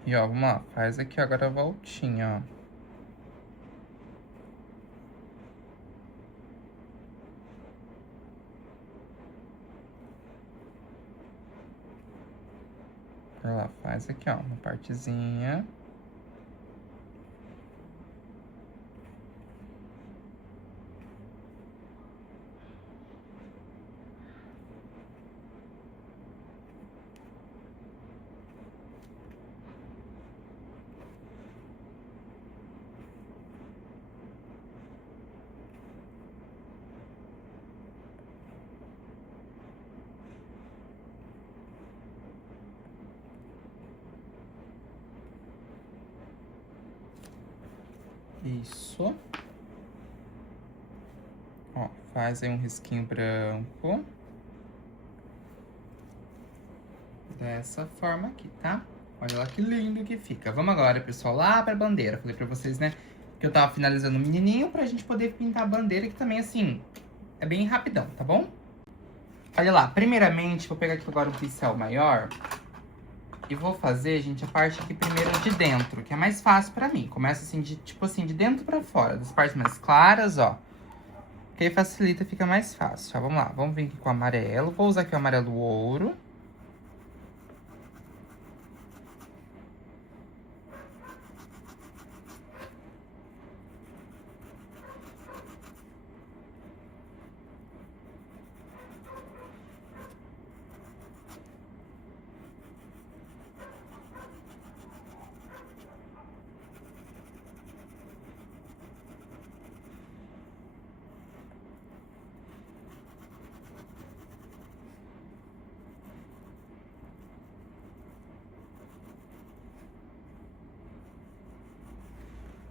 E, ó, vamos lá. Faz aqui agora a voltinha, ó. Olha lá, faz aqui, ó, uma partezinha. Isso. Ó, faz aí um risquinho branco. Dessa forma aqui, tá? Olha lá que lindo que fica. Vamos agora, pessoal, lá pra bandeira. Falei pra vocês, né, que eu tava finalizando o menininho pra gente poder pintar a bandeira, que também, assim, é bem rapidão, tá bom? Olha lá, primeiramente, vou pegar aqui agora um pincel maior. E vou fazer, gente, a parte aqui primeiro de dentro, que é mais fácil pra mim. Começa assim, tipo assim, de dentro pra fora. Das partes mais claras, ó. Que aí facilita, fica mais fácil. Ó, vamos lá, vamos vir aqui com o amarelo. Vou usar aqui o amarelo ouro.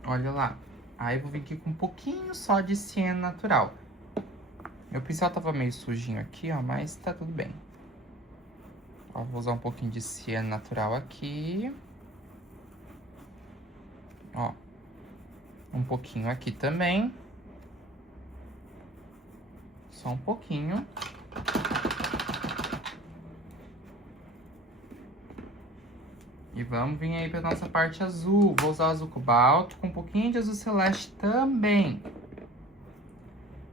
Olha lá. Aí eu vou vir aqui com um pouquinho só de ciano natural. Meu pincel tava meio sujinho aqui, ó, mas tá tudo bem. Ó, vou usar um pouquinho de ciano natural aqui. Ó. Um pouquinho aqui também. Só um pouquinho. E vamos vir aí pra nossa parte azul. Vou usar o azul cobalto com um pouquinho de azul celeste também.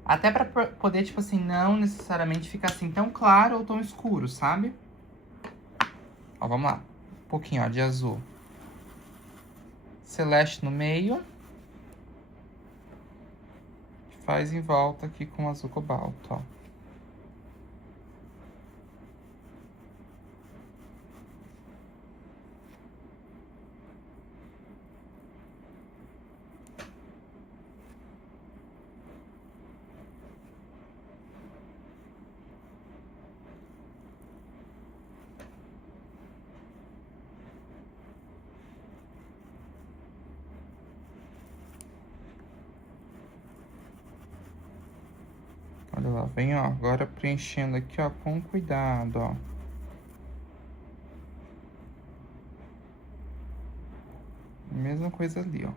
Até pra poder, tipo assim, não necessariamente ficar assim tão claro ou tão escuro, sabe? Ó, vamos lá. Um pouquinho, ó, de azul celeste no meio. Faz em volta aqui com azul cobalto, ó. Olha lá, vem, ó, agora preenchendo aqui, ó, com cuidado, ó. Mesma coisa ali, ó.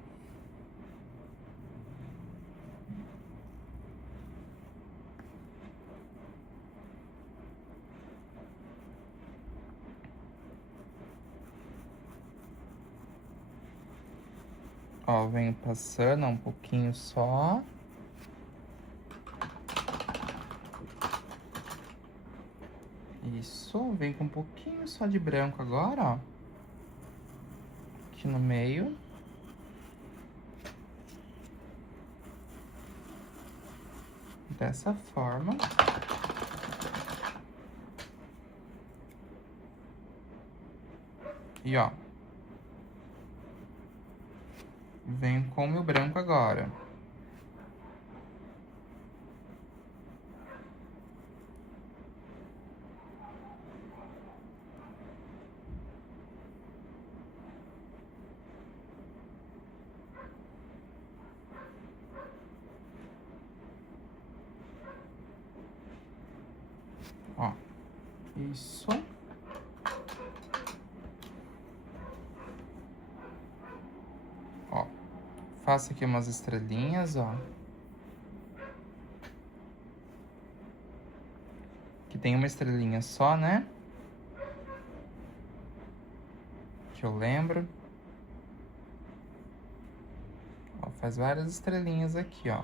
Ó, venho passando um pouquinho só. Isso, vem com um pouquinho só de branco agora, ó. Aqui no meio. Dessa forma. E, ó. Venho com o meu branco agora. Ó, isso. Ó, faço aqui umas estrelinhas, ó. Que tem uma estrelinha só, né? Que eu lembro. Ó, faz várias estrelinhas aqui, ó.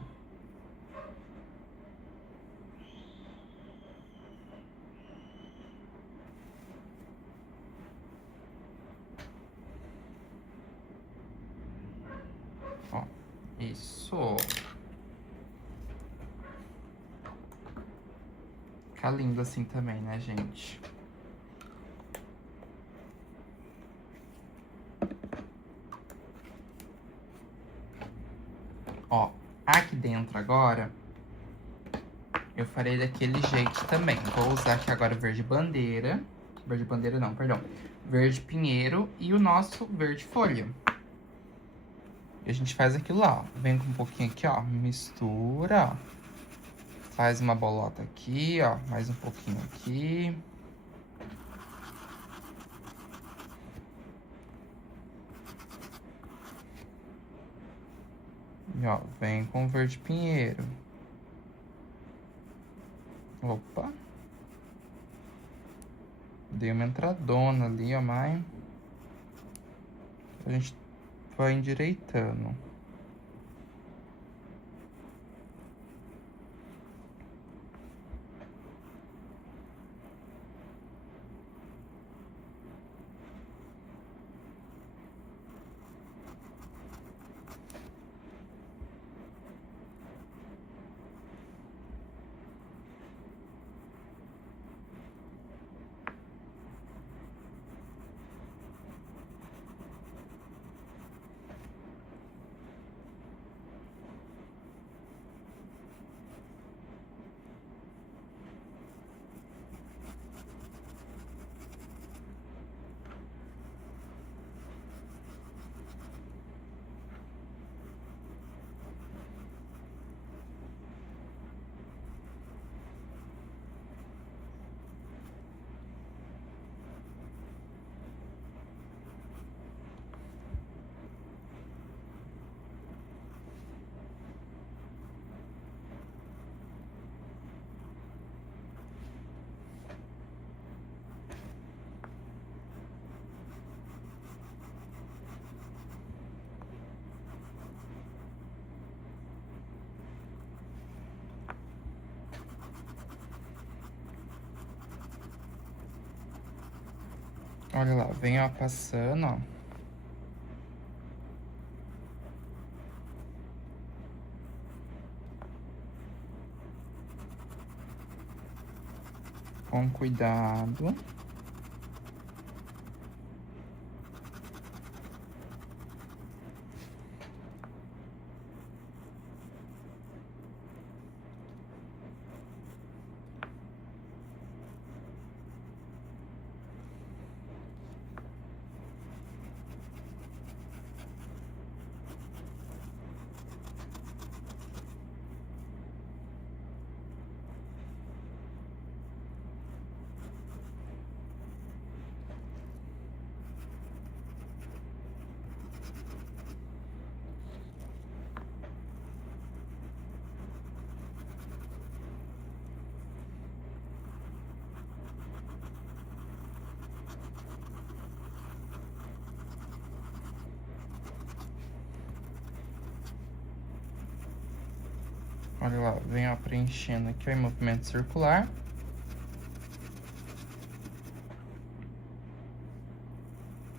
Ó, isso. Fica lindo assim também, né, gente? Ó, aqui dentro agora, eu farei daquele jeito também. Vou usar aqui agora o verde bandeira. Verde bandeira não, perdão. Verde pinheiro e o nosso verde folha. E a gente faz aquilo lá, ó. Vem com um pouquinho aqui, ó. Mistura, ó. Faz uma bolota aqui, ó. Mais um pouquinho aqui. E, ó, vem com o verde pinheiro. Opa. Dei uma entradona ali, ó, mas... a gente vai endireitando. Olha lá, vem, ó, passando, ó. Com cuidado. Olha lá, vem, ó, preenchendo aqui, ó, em movimento circular.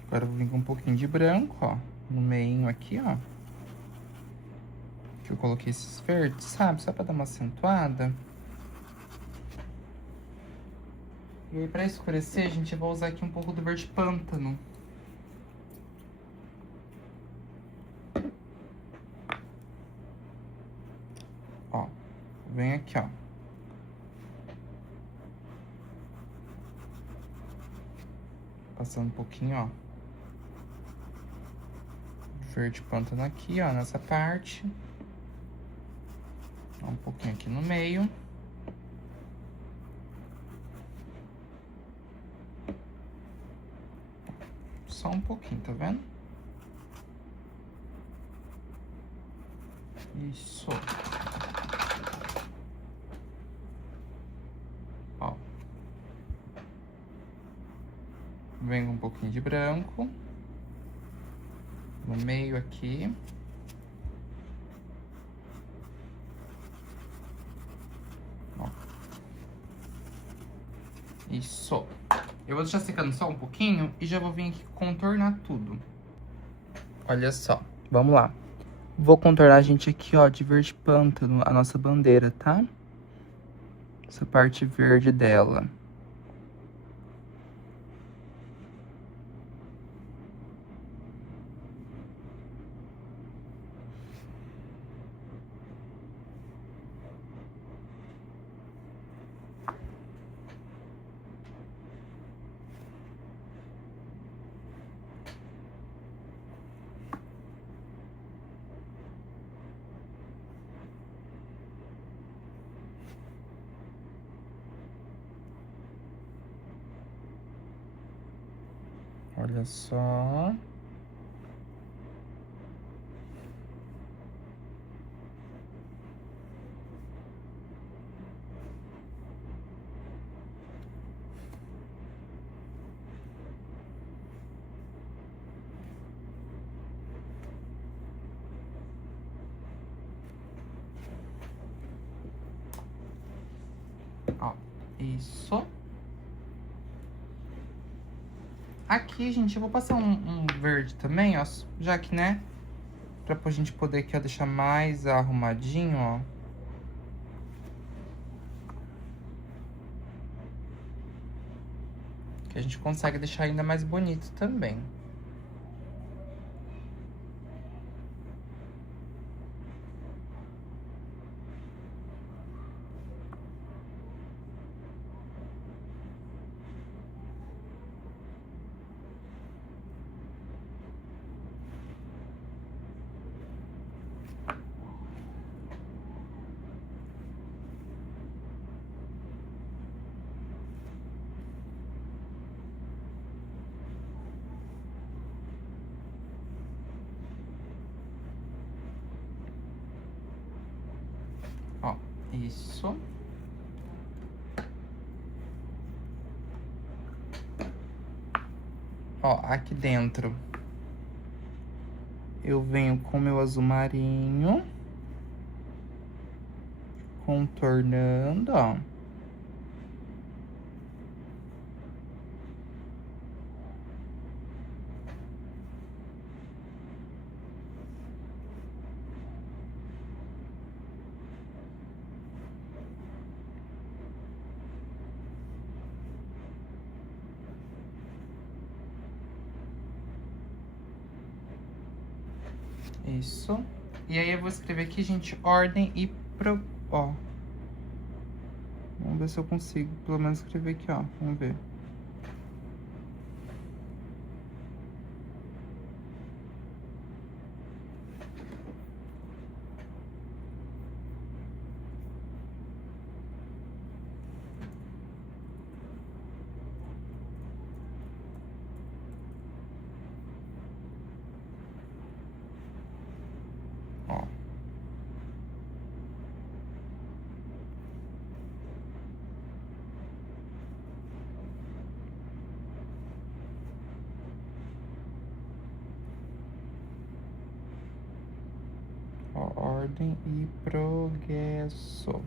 Agora eu vou vir com um pouquinho de branco, ó, no meio aqui, ó. Que eu coloquei esses verdes, sabe? Só pra dar uma acentuada. E aí, pra escurecer, a gente vai usar aqui um pouco do verde pântano. Ó, vem aqui, ó. Passando um pouquinho, ó. Verde pântano aqui, ó, nessa parte. Um pouquinho aqui no meio. Só um pouquinho, tá vendo? Isso. Ó. Vem com um pouquinho de branco. No meio aqui. Ó. Isso. Eu vou deixar secando só um pouquinho e já vou vir aqui contornar tudo. Olha só, vamos lá. Vou contornar a gente aqui, ó, de verde pântano, a nossa bandeira, tá? Essa parte verde dela. Olha só. Ó, isso. Aqui, gente, eu vou passar um verde também, ó, já que, né, pra gente poder aqui, ó, deixar mais arrumadinho, ó. Que a gente consegue deixar ainda mais bonito também. Ó, isso. Ó, aqui dentro eu venho com meu azul marinho, contornando, ó. Isso. E aí eu vou escrever aqui, gente, ordem e ó. Vamos ver se eu consigo pelo menos escrever aqui, ó. Vamos ver. Ó. Ó, ordem e progresso.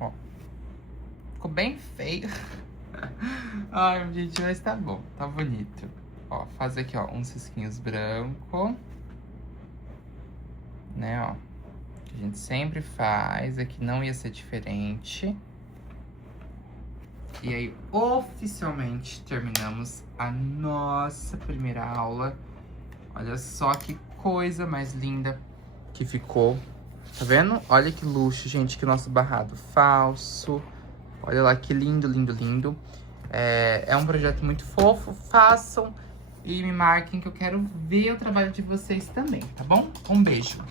Ó. Ficou bem feio. Ai, gente, mas tá bom, tá bonito. Ó, faz aqui, ó, uns risquinhos branco. Né, ó. Que a gente sempre faz, aqui não ia ser diferente. E aí, oficialmente, terminamos a nossa primeira aula. Olha só que coisa mais linda que ficou. Tá vendo? Olha que luxo, gente, que nosso barrado falso. Olha lá que lindo, lindo, lindo. É um projeto muito fofo. Façam e me marquem que eu quero ver o trabalho de vocês também, tá bom? Um beijo.